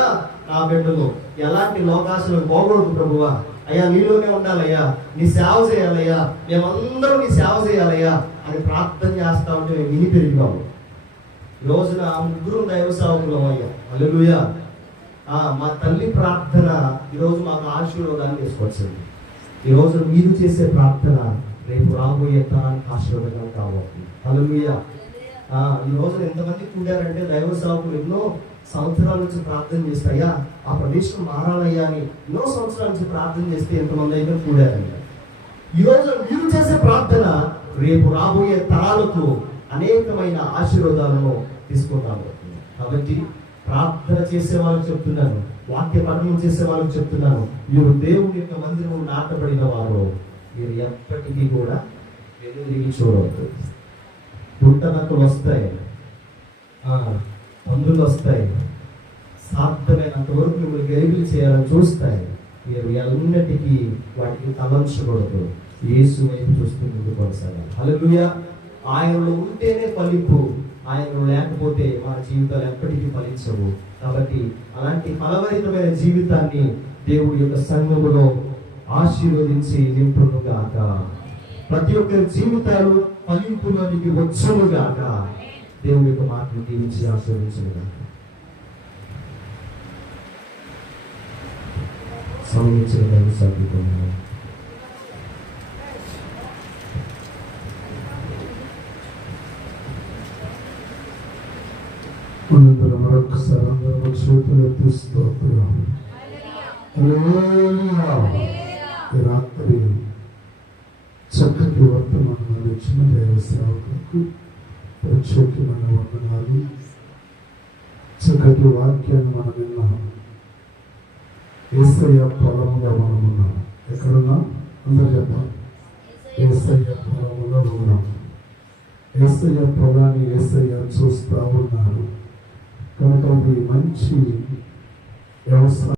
నా బిడ్డలు ఎలాంటి లోకాశలు పోకూడదు ప్రభువా, అయ్యా నీలోనే ఉండాలయ్యా, నీ సేవ చేయాలయ్యా, మేమందరం నీ సేవ చేయాలయ్యా అని ప్రార్థన చేస్తా ఉంటే మేము విని పెరిగినాము. ఈ రోజున ముగ్గురు దైవ సేవకులం అయ్యా. హల్లెలూయా. మా తల్లి ప్రార్థన ఈరోజు మాకు ఆశీర్వాదాన్ని తీసుకొచ్చింది. ఈరోజు మీరు చేసే ప్రార్థన రేపు రాబోయే తరానికి ఆశీర్వాదం కావాలి. హల్లెలూయా. ఈ రోజున ఎంతమంది కూడారంటే దైవ సేవకులు ఎన్నో సంవత్సరాల నుంచి ప్రార్థన చేస్తాయా ఆ ప్రదేశం మారాలయ్యా అని ఎన్నో సంవత్సరాల నుంచి ప్రార్థన చేస్తే ఎంతమంది అయితే కూడారండి. ఈరోజు మీరు చేసే ప్రార్థన రేపు రాబోయే తరాలకు అనేకమైన ఆశీర్వాదాలను తీసుకుంటాము. కాబట్టి ప్రార్థన చేసే వాళ్ళకి చెప్తున్నాను, వాక్య పఠనం చేసే వాళ్ళకి చెప్తున్నాను, మీరు దేవుని యొక్క మందిరం నాటబడిన వారు మీరు ఎప్పటికీ కూడా వెనుదిరిగి చూడవద్దు. గుంటనక్కలు వస్తాయి, పందులు వస్తాయి, సాధ్యమైనంత వరకు మిమ్మల్ని గరిబిలు చేయాలని చూస్తాయి. మీరు ఎన్నటికీ వాటికి తలంచకూడదు. యేసు వైపు చూస్తూ ముందుకు కొనసాగాలి. హల్లెలూయా. ఆయనలో ఉంటేనే ఫలింపు, ఆయనలో లేకపోతే మన జీవితాలు ఎప్పటికీ ఫలించవు. కాబట్టి అలాంటి ఫలభరితమైన జీవితాన్ని దేవుడి యొక్క సంఘములో ఆశీర్వదించి నింపునుగాక. ప్రతి ఒక్కరి జీవితాలు ఫలింపులోనికి వచ్చునుగాక. దేవుడి యొక్క మాటలు దీవించి ఆశీర్వదించునుగాక. సమయించిన సాగుతున్నాను. మరొకసారి అందరూ చేతులు ఎత్తి స్తోత్రం. రాత్రి చక్కటి వర్తమానాలు ఇచ్చిన దైవ సేవకులకు ప్రత్యేకమైన వందనాలు. చక్కటి వాక్యాన్ని మనం విన్నాం. యేసయ్య పొలంలో మనం ఉన్నాం. ఎక్కడున్నాం? అందరూ చెప్పాలి. యేసయ్య పొలంలో ఉన్నాం. యేసయ్య పొలాన్ని యేసయ్య చూస్తూ ఉన్నారు. కనుక ఇది మంచి వ్యవసాయం.